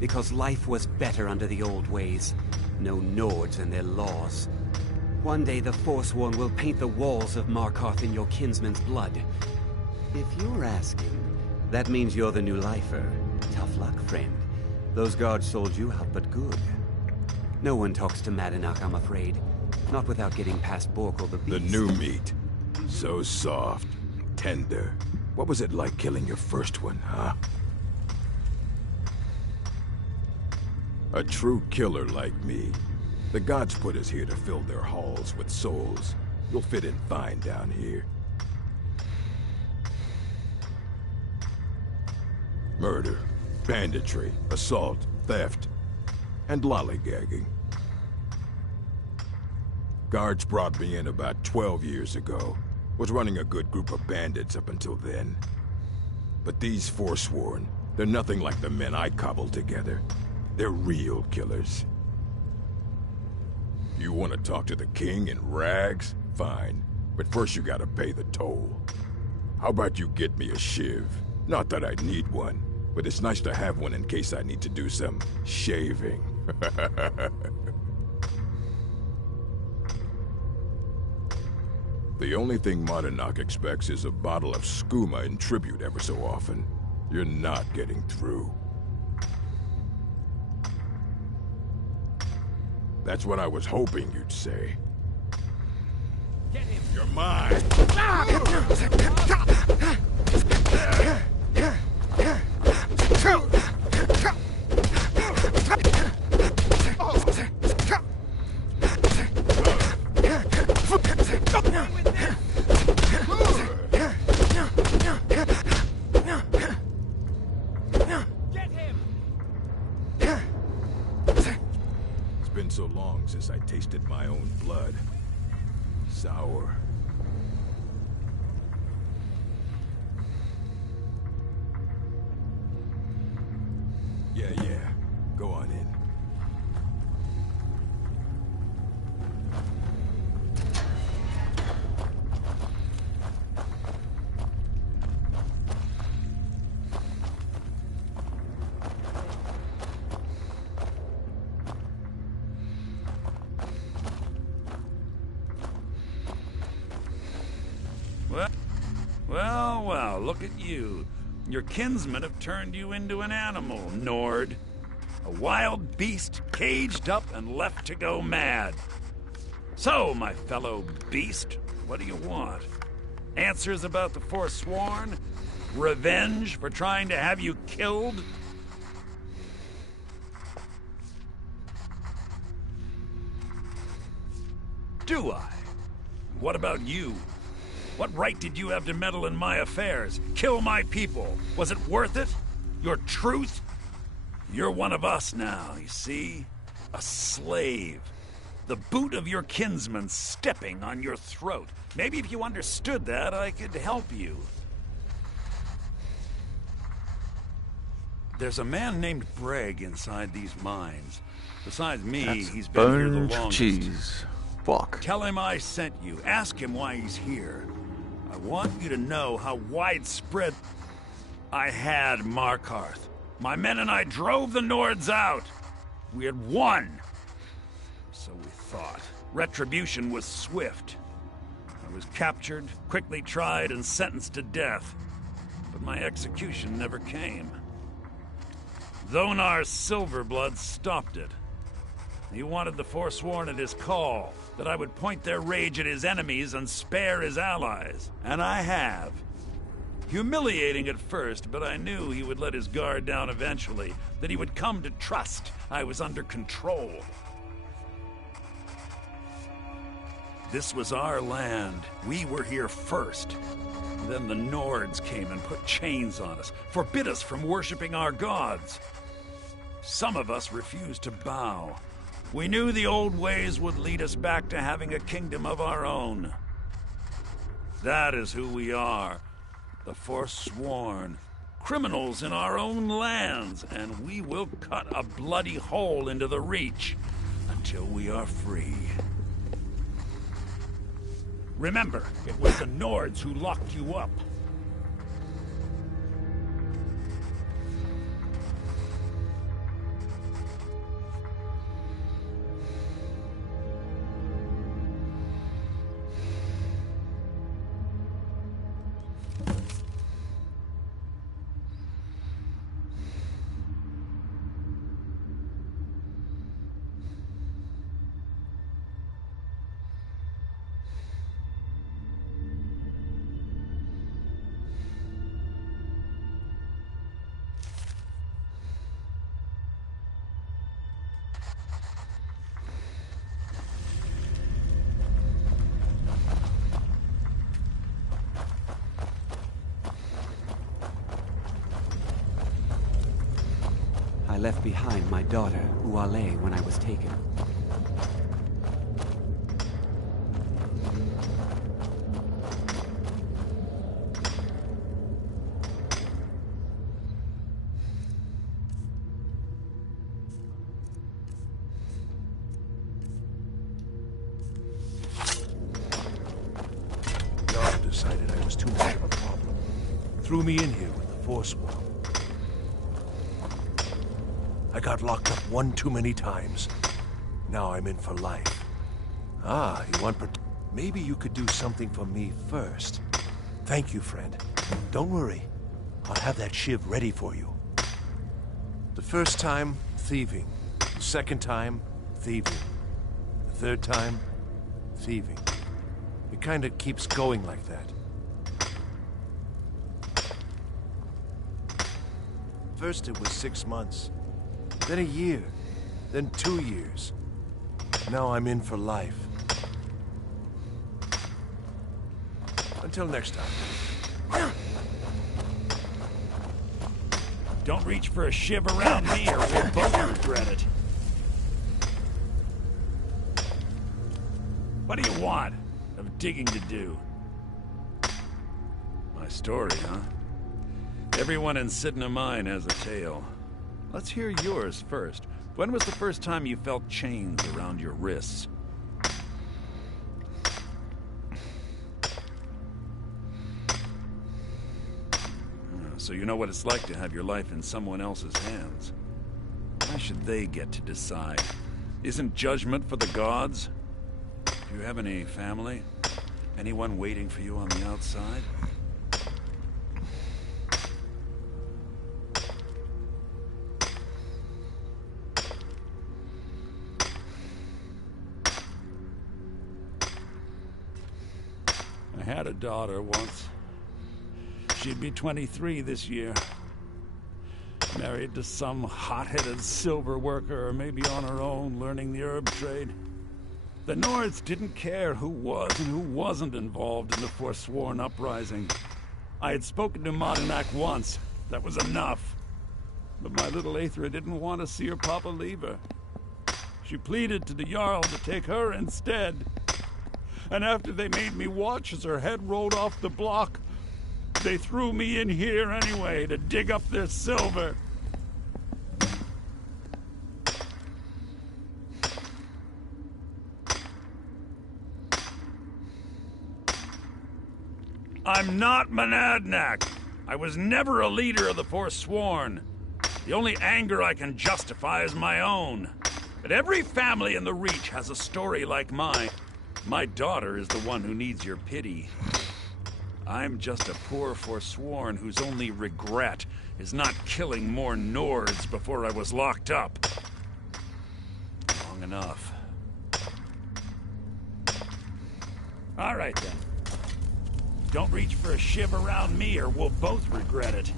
Because life was better under the old ways. No Nords and their laws. One day the Forsworn will paint the walls of Markarth in your kinsman's blood. If you're asking, that means you're the new lifer. Tough luck, friend. Those guards sold you out, but good. No one talks to Madanak, I'm afraid. Not without getting past Borkle the Beast. The new meat. So soft, tender. What was it like killing your first one, huh? A true killer like me. The gods put us here to fill their halls with souls. You'll fit in fine down here. Murder, banditry, assault, theft, and lollygagging. Guards brought me in about 12 years ago. Was running a good group of bandits up until then. But these Forsworn, they're nothing like the men I cobbled together. They're real killers. You want to talk to the king in rags? Fine. But first you gotta pay the toll. How about you get me a shiv? Not that I need one, but it's nice to have one in case I need to do some shaving. The only thing Madanak expects is a bottle of skooma in tribute ever so often. You're not getting through. That's what I was hoping you'd say. Get him! You're mine! So long since I tasted my own blood. Sour. Yeah, go on in. look at you. Your kinsmen have turned you into an animal, Nord. A wild beast caged up and left to go mad. So, my fellow beast, what do you want? Answers about the Forsworn? Revenge for trying to have you killed? Do I? What about you? What right did you have to meddle in my affairs? Kill my people? Was it worth it? Your truth? You're one of us now, you see? A slave. The boot of your kinsman stepping on your throat. Maybe if you understood that, I could help you. There's a man named Breg inside these mines. Besides me, he's been here the longest. Cheese. Fuck. Tell him I sent you. Ask him why he's here. I want you to know how widespread I had Markarth. My men and I drove the Nords out. We had won. So we thought. Retribution was swift. I was captured, quickly tried, and sentenced to death. But my execution never came. Dhonar's Silverblood stopped it. He wanted the Forsworn at his call, that I would point their rage at his enemies and spare his allies. And I have. Humiliating at first, but I knew he would let his guard down eventually, that he would come to trust I was under control. This was our land. We were here first. Then the Nords came and put chains on us, forbid us from worshipping our gods. Some of us refused to bow. We knew the old ways would lead us back to having a kingdom of our own. That is who we are. The Forsworn. Criminals in our own lands, and we will cut a bloody hole into the Reach until we are free. Remember, it was the Nords who locked you up. I left behind my daughter, Uale, when I was taken. God decided I was too much of a problem. Threw me in here with the Forsworn. I got locked up one too many times. Now I'm in for life. Ah, you want maybe you could do something for me first. Thank you, friend. Don't worry. I'll have that shiv ready for you. The first time, thieving. The second time, thieving. The third time, thieving. It kinda keeps going like that. First it was 6 months. Then a year, then 2 years. Now I'm in for life. Until next time. Don't reach for a shiv around me or we'll both regret it. What do you want? I've digging to do. My story, huh? Everyone in Sidna Mine has a tale. Let's hear yours first. When was the first time you felt chains around your wrists? So you know what it's like to have your life in someone else's hands. Why should they get to decide? Isn't judgment for the gods? Do you have any family? Anyone waiting for you on the outside? had a daughter once. She'd be 23 this year. Married to some hot-headed silver worker, or maybe on her own, learning the herb trade. The Nords didn't care who was and who wasn't involved in the Forsworn uprising. I had spoken to Modinak once. That was enough. But my little Aethra didn't want to see her papa leave her. She pleaded to the Jarl to take her instead. And after they made me watch as her head rolled off the block, they threw me in here anyway to dig up their silver. I'm not Monadnock. I was never a leader of the Forsworn. The only anger I can justify is my own. But every family in the Reach has a story like mine. My daughter is the one who needs your pity. I'm just a poor Forsworn whose only regret is not killing more Nords before I was locked up. Long enough. All right, then. Don't reach for a shiv around me or we'll both regret it.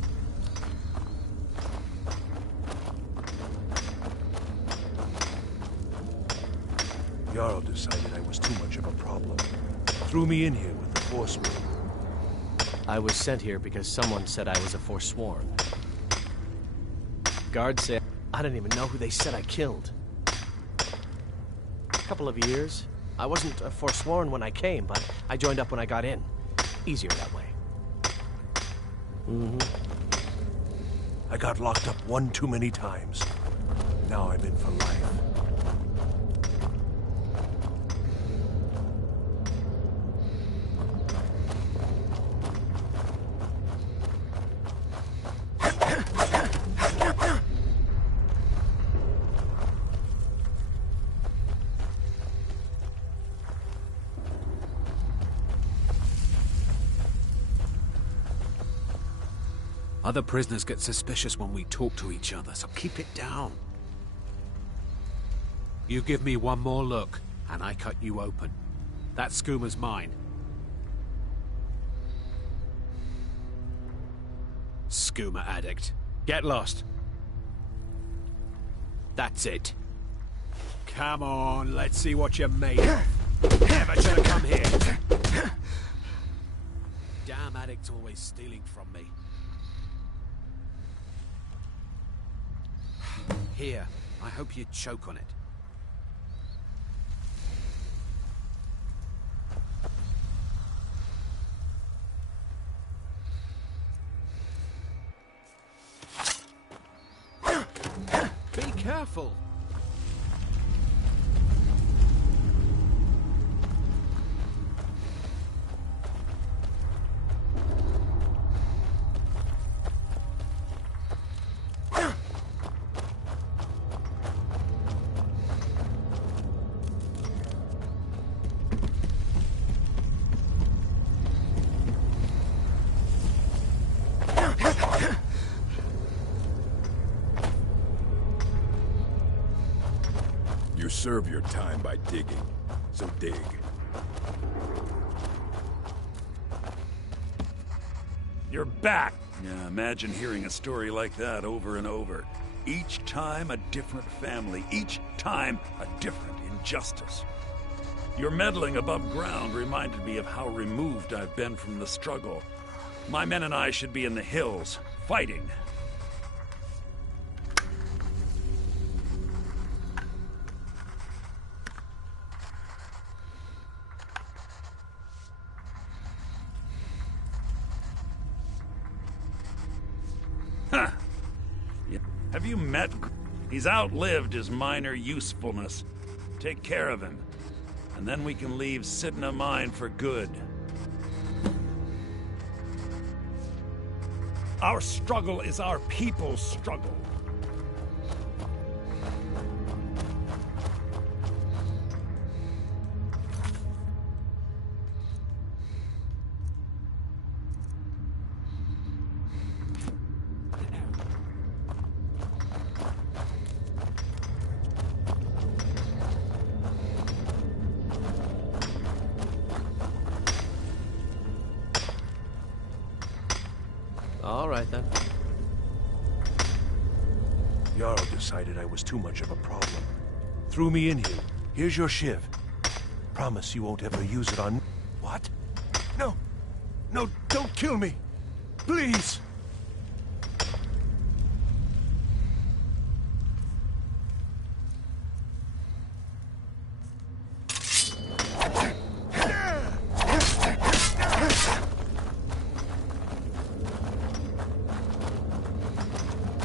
Jarl decided I was too much of a problem. Threw me in here with the Forsworn. I was sent here because someone said I was a Forsworn. Guards said I didn't even know who they said I killed. A couple of years. I wasn't a Forsworn when I came, but I joined up when I got in. Easier that way. I got locked up one too many times. Now I'm in for life. Other prisoners get suspicious when we talk to each other, so keep it down. You give me one more look, and I cut you open. That skoom's mine. Skooma addict. Get lost. That's it. Come on, let's see what you're made of. Never should have come here. Damn addict's always stealing from me. Here, I hope you choke on it. Be careful. Serve your time by digging, so dig. You're back! Yeah, imagine hearing a story like that over and over. Each time a different family, each time a different injustice. Your meddling above ground reminded me of how removed I've been from the struggle. My men and I should be in the hills, fighting. Have you met? He's outlived his minor usefulness. Take care of him, and then we can leave Sidna Mine for good. Our struggle is our people's struggle. right, then. Jarl decided I was too much of a problem. Threw me in here. Here's your shiv. Promise you won't ever use it on... What? No! No, don't kill me! Please!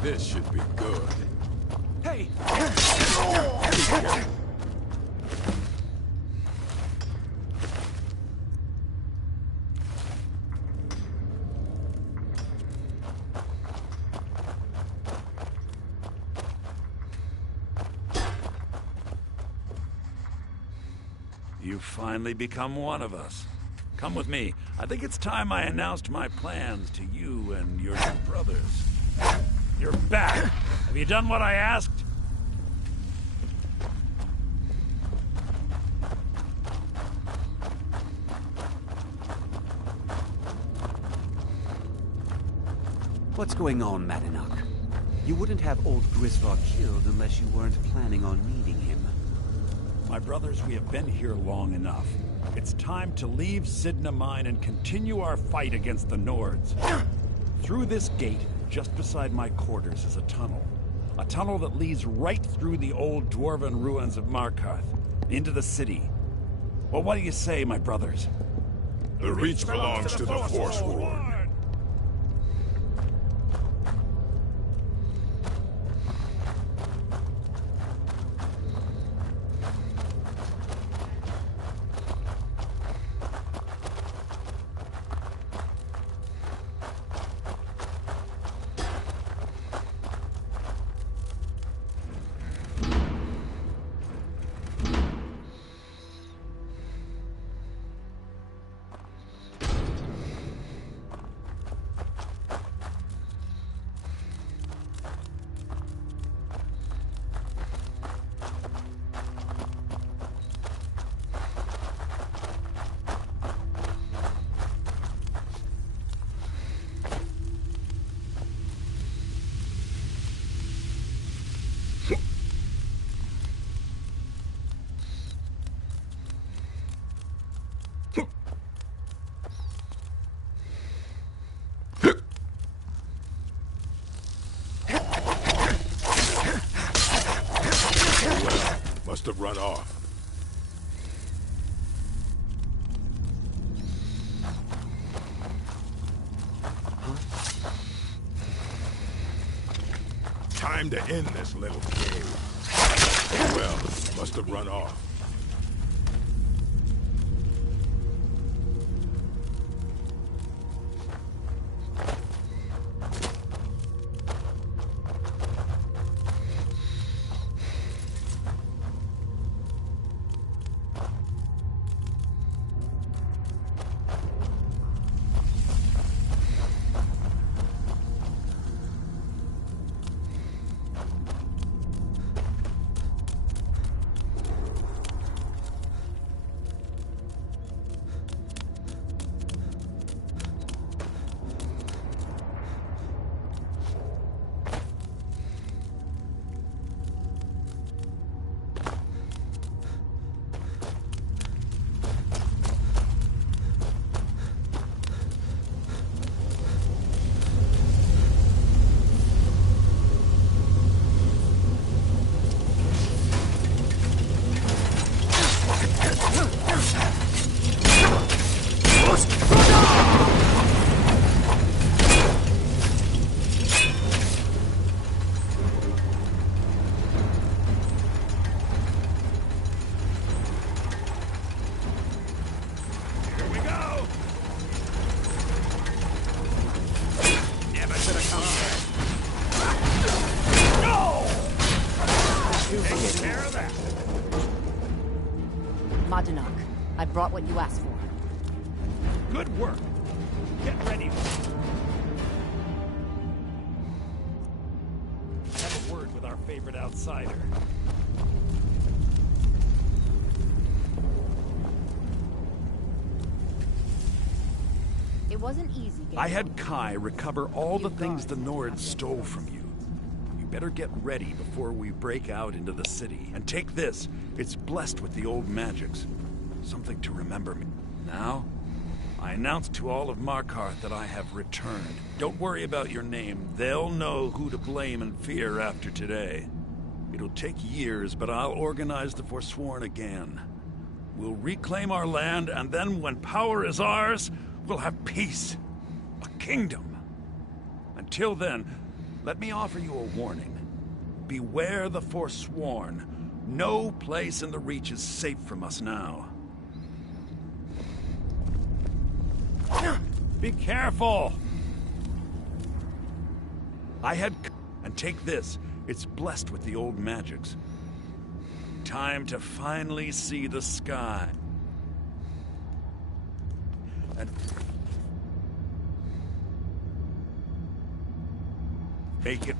This should be good. Hey! You've finally become one of us. Come with me. I think it's time I announced my plans to you and your two brothers. You're back. Have you done what I asked? What's going on, Madanuk? You wouldn't have old Grisvar killed unless you weren't planning on needing him. My brothers, we have been here long enough. It's time to leave Sidna Mine and continue our fight against the Nords. Through this gate, just beside my quarters, is a tunnel. A tunnel that leads right through the old dwarven ruins of Markarth, into the city. Well, what do you say, my brothers? The Reach belongs to the Forsworn. Must have run off. Time to end this little game. Well, must have run off. Madanuk, I brought what you asked for. Good work. Get ready. Have a word with our favorite outsider. It wasn't easy getting I had Kai recover all the things the Nords stole from you. You better get ready before we break out into the city. And take this. It's blessed with the old magics. Something to remember me. Now, I announce to all of Markarth that I have returned. Don't worry about your name. They'll know who to blame and fear after today. It'll take years, but I'll organize the Forsworn again. We'll reclaim our land, and then when power is ours, we'll have peace. A kingdom. Until then, let me offer you a warning. Beware the Forsworn. No place in the Reach is safe from us now. Be careful! And take this. It's blessed with the old magics. Time to finally see the sky. And make it.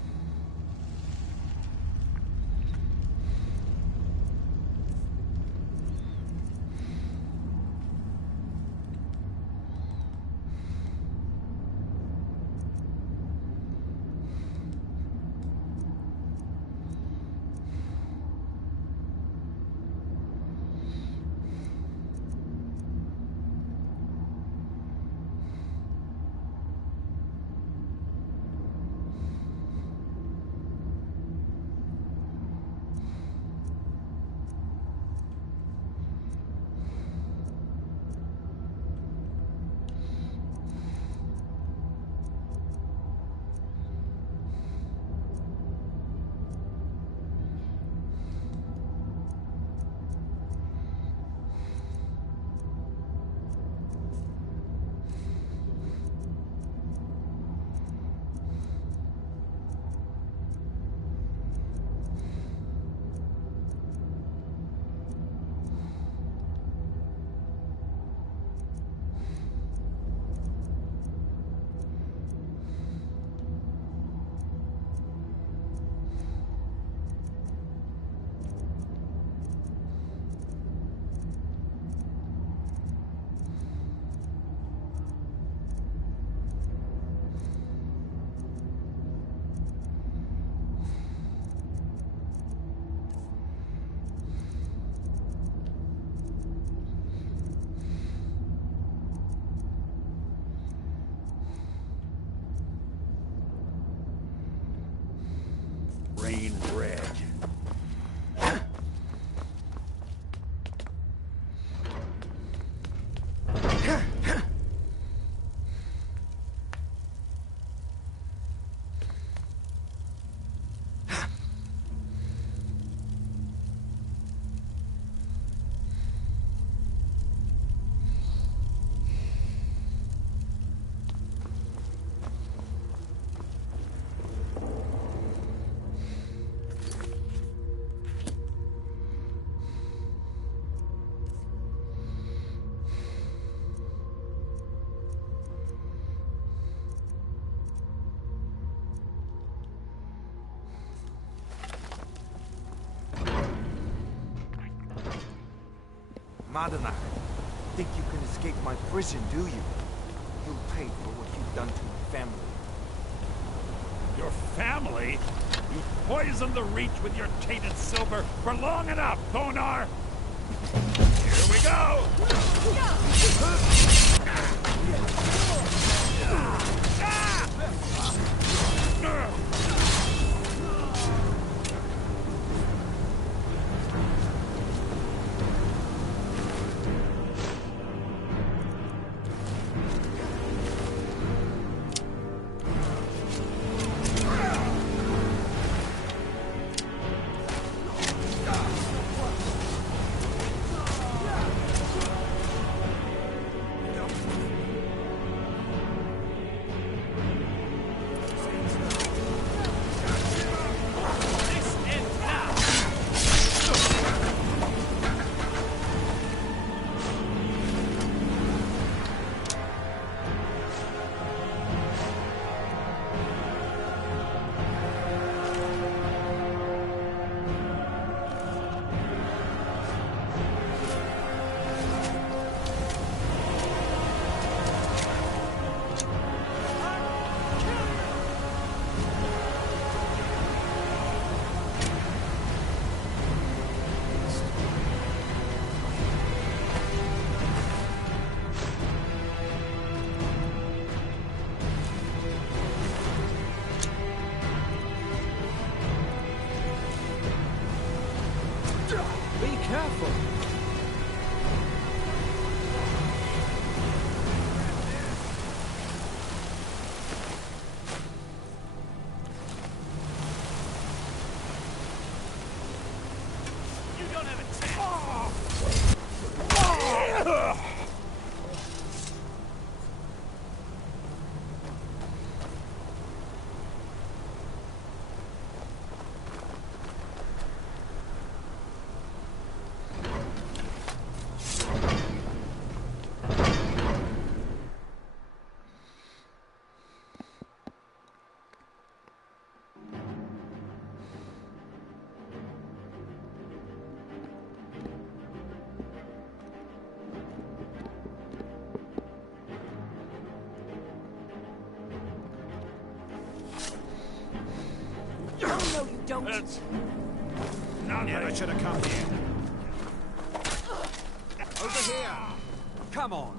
Rain red. Madana, think you can escape my prison, do you? You'll pay for what you've done to my family. Your family? You poisoned the Reach with your tainted silver for long enough, Thonar! Here we go! careful. You don't have a chance. No, you don't. Never should have come here. Over here! Come on!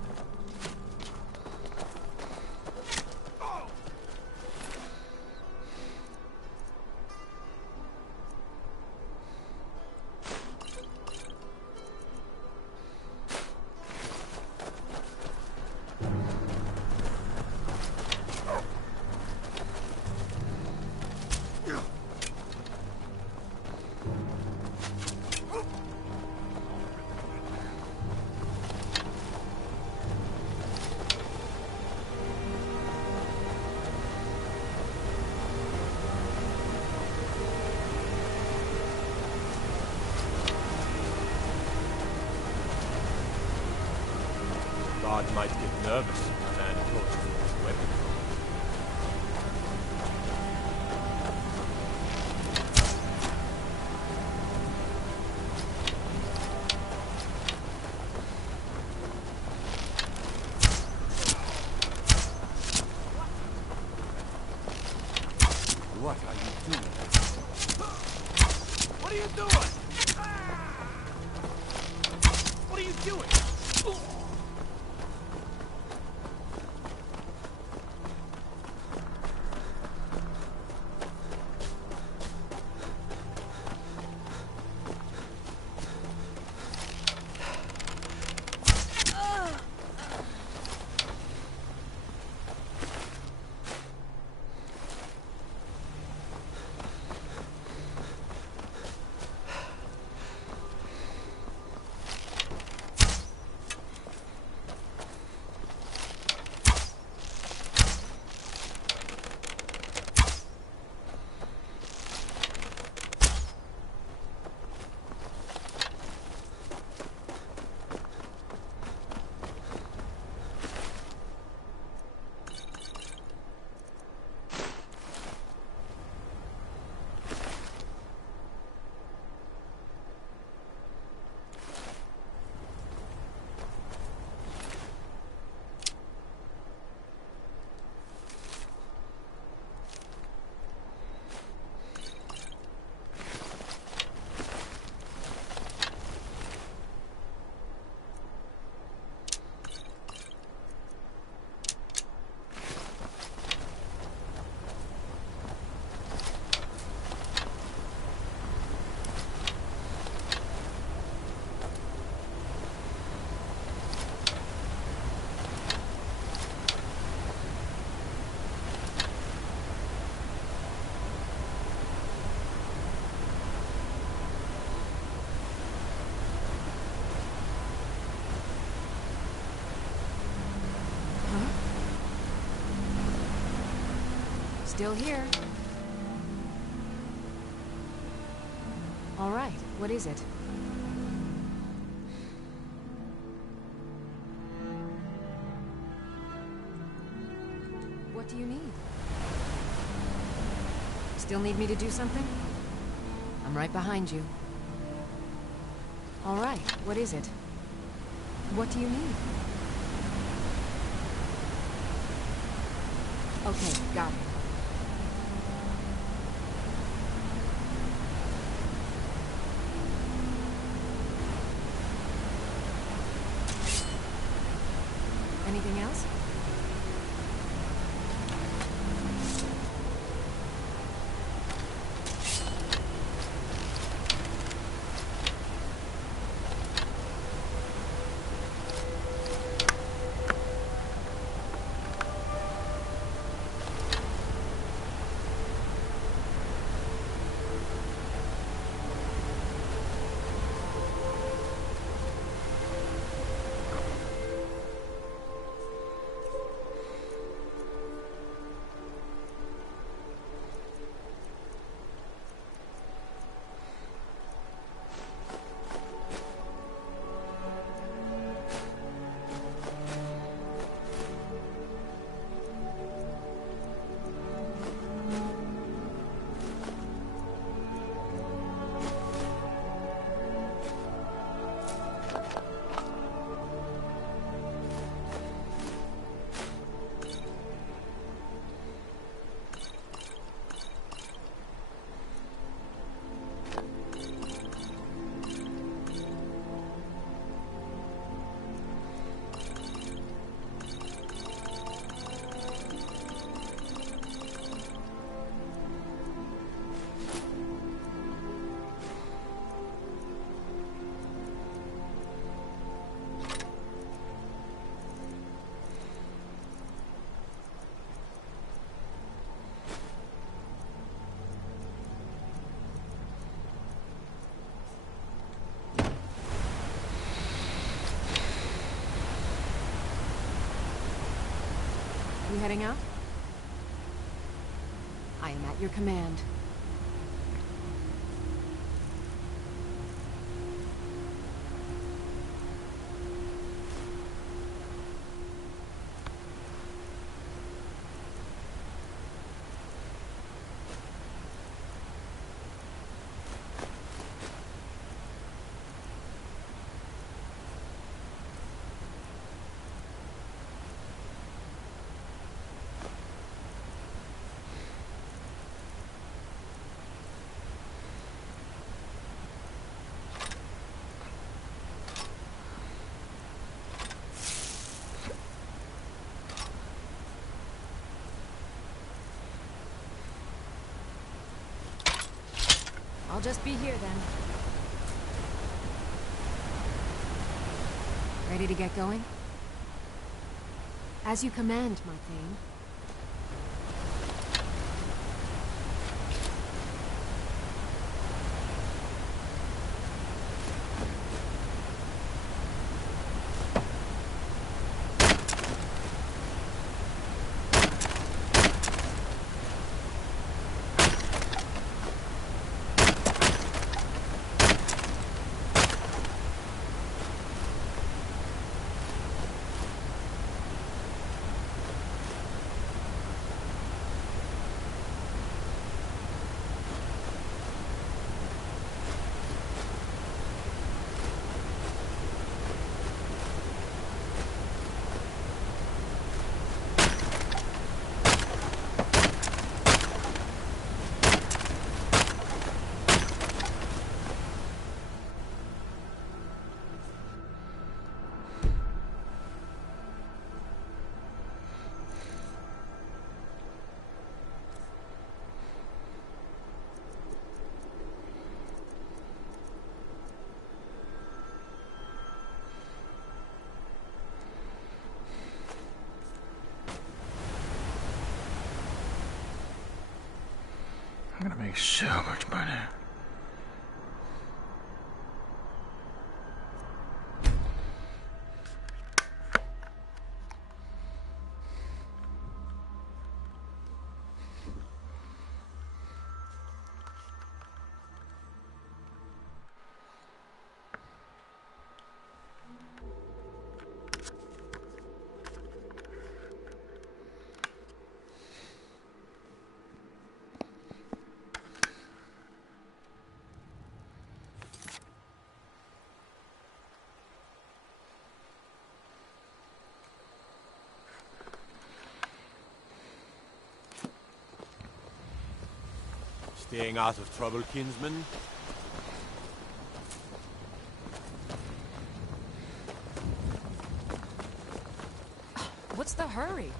God might get nervous if a man approaches with his weapon. What are you doing? What are you doing? What are you doing? Still here. All right, what is it? What do you need? Still need me to do something? I'm right behind you. All right, what is it? What do you need? Okay, got it. Anything else? You heading out? I am at your command. I'll just be here then. Ready to get going? As you command, my Thane. I'm gonna make so much money. Staying out of trouble, kinsman? What's the hurry?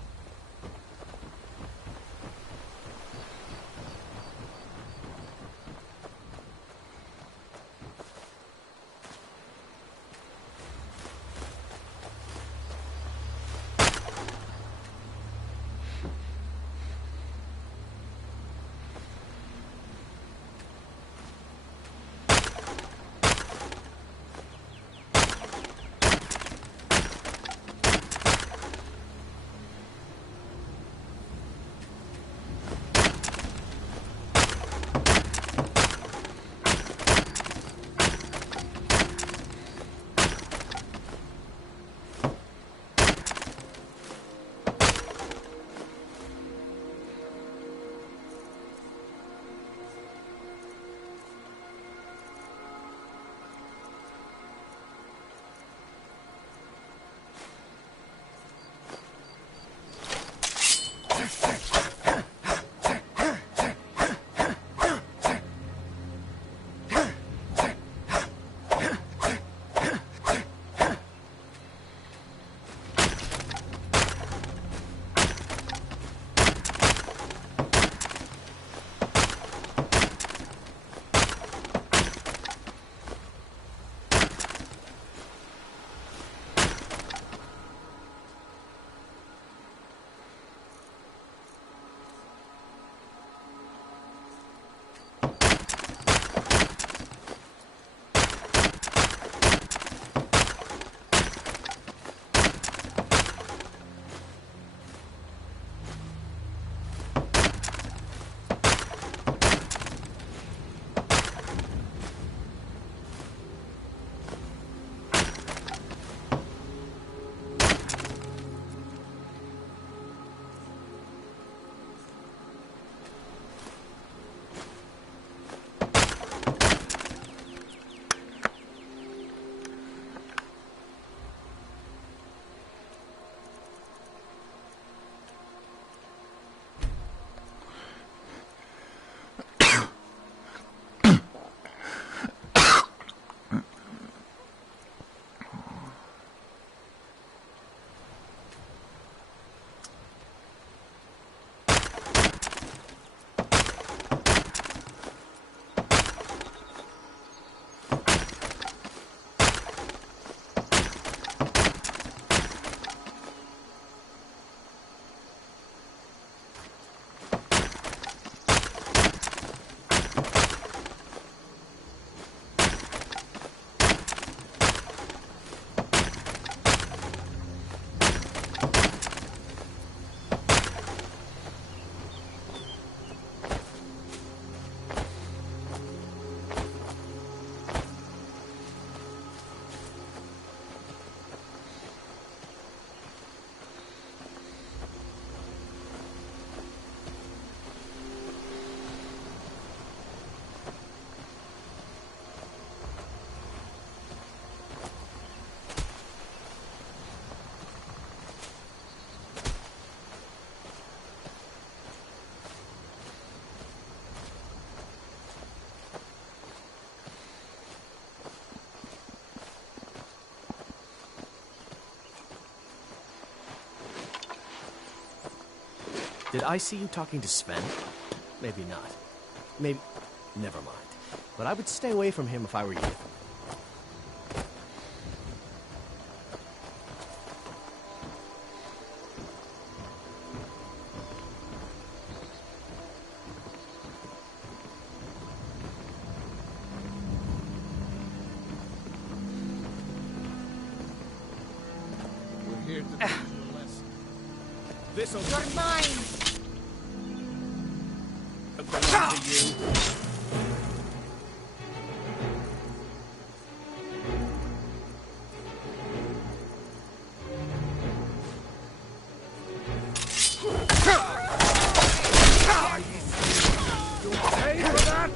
Did I see you talking to Sven? Maybe not. Maybe... Never mind. But I would stay away from him if I were you. We're here to teach you a lesson. This'll... You're mine! belong to you. You'll pay for that!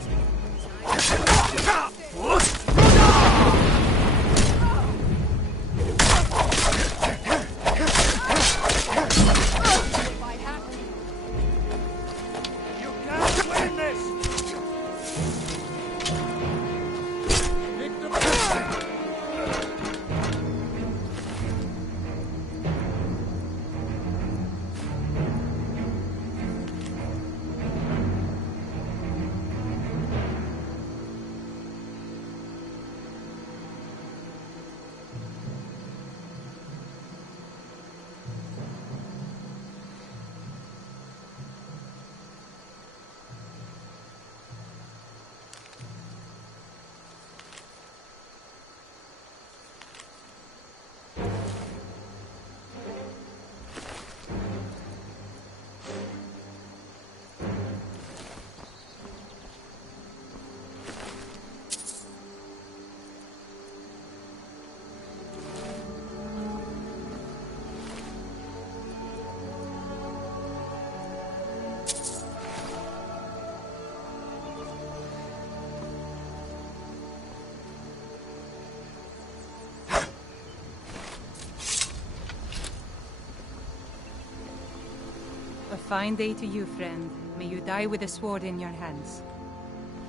A fine day to you, friend. May you die with a sword in your hands.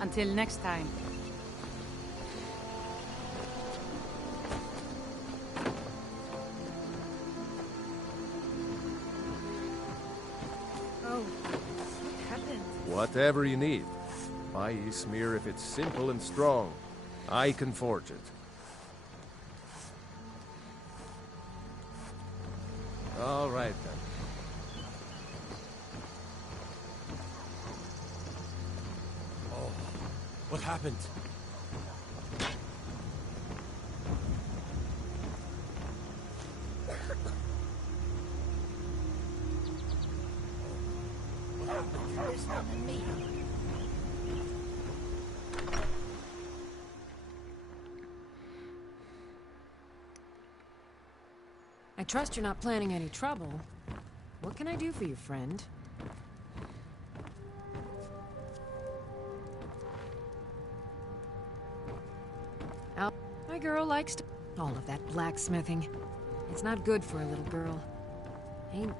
Until next time. Oh, what happened? Whatever you need. My smear if it's simple and strong. I can forge it. All right, then. What happened? This one and me. I trust you're not planning any trouble. What can I do for you, friend? My girl likes to... All of that blacksmithing. It's not good for a little girl. Ain't...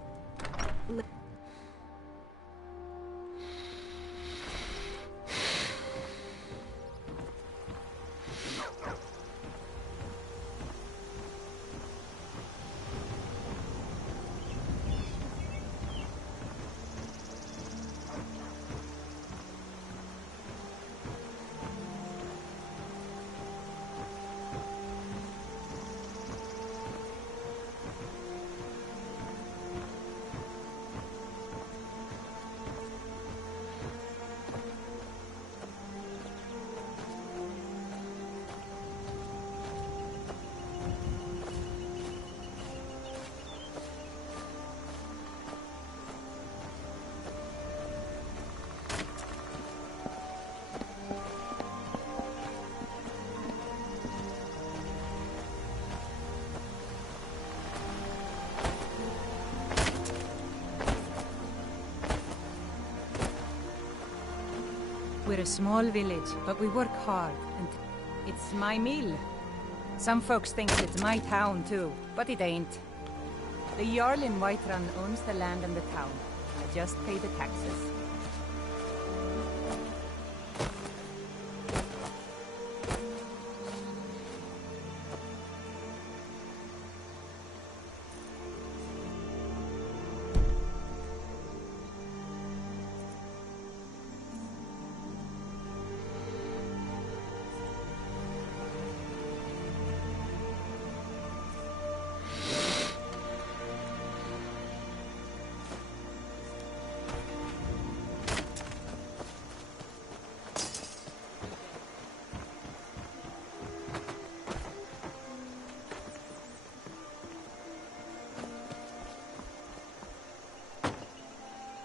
We're a small village, but we work hard, and it's my mill. Some folks think it's my town too, but it ain't. The Jarl in Whiterun owns the land and the town. I just pay the taxes.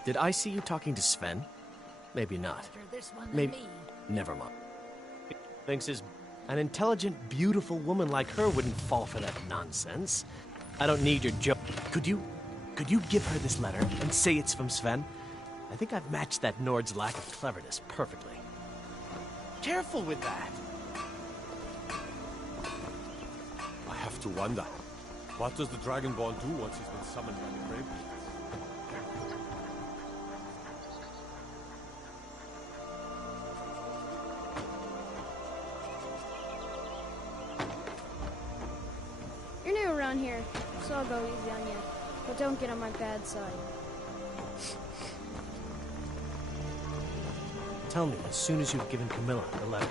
Did I see you talking to Sven? Maybe not. After this one, Maybe. me. Never mind. Thinks an intelligent, beautiful woman like her wouldn't fall for that nonsense. I don't need your joke. Could you give her this letter and say it's from Sven? I think I've matched that Nord's lack of cleverness perfectly. Careful with that. I have to wonder, what does the Dragonborn do once he's been summoned by the Grave? You're new around here, so I'll go easy on you. But don't get on my bad side. Tell me as soon as you've given Camilla the letter.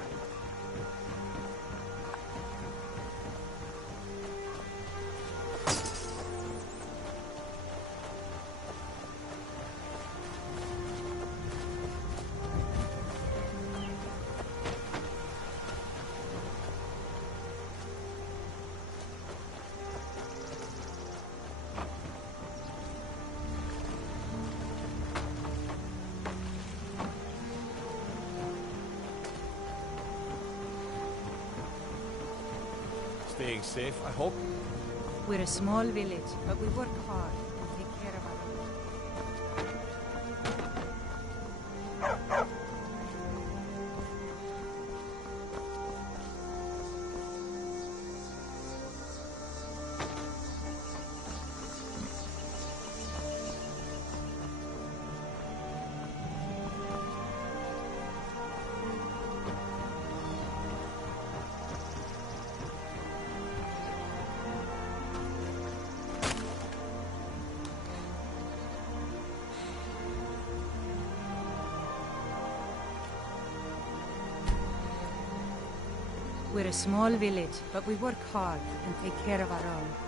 Staying safe, I hope. We're a small village, but we work hard and take care of our own. We're a small village, but we work hard and take care of our own.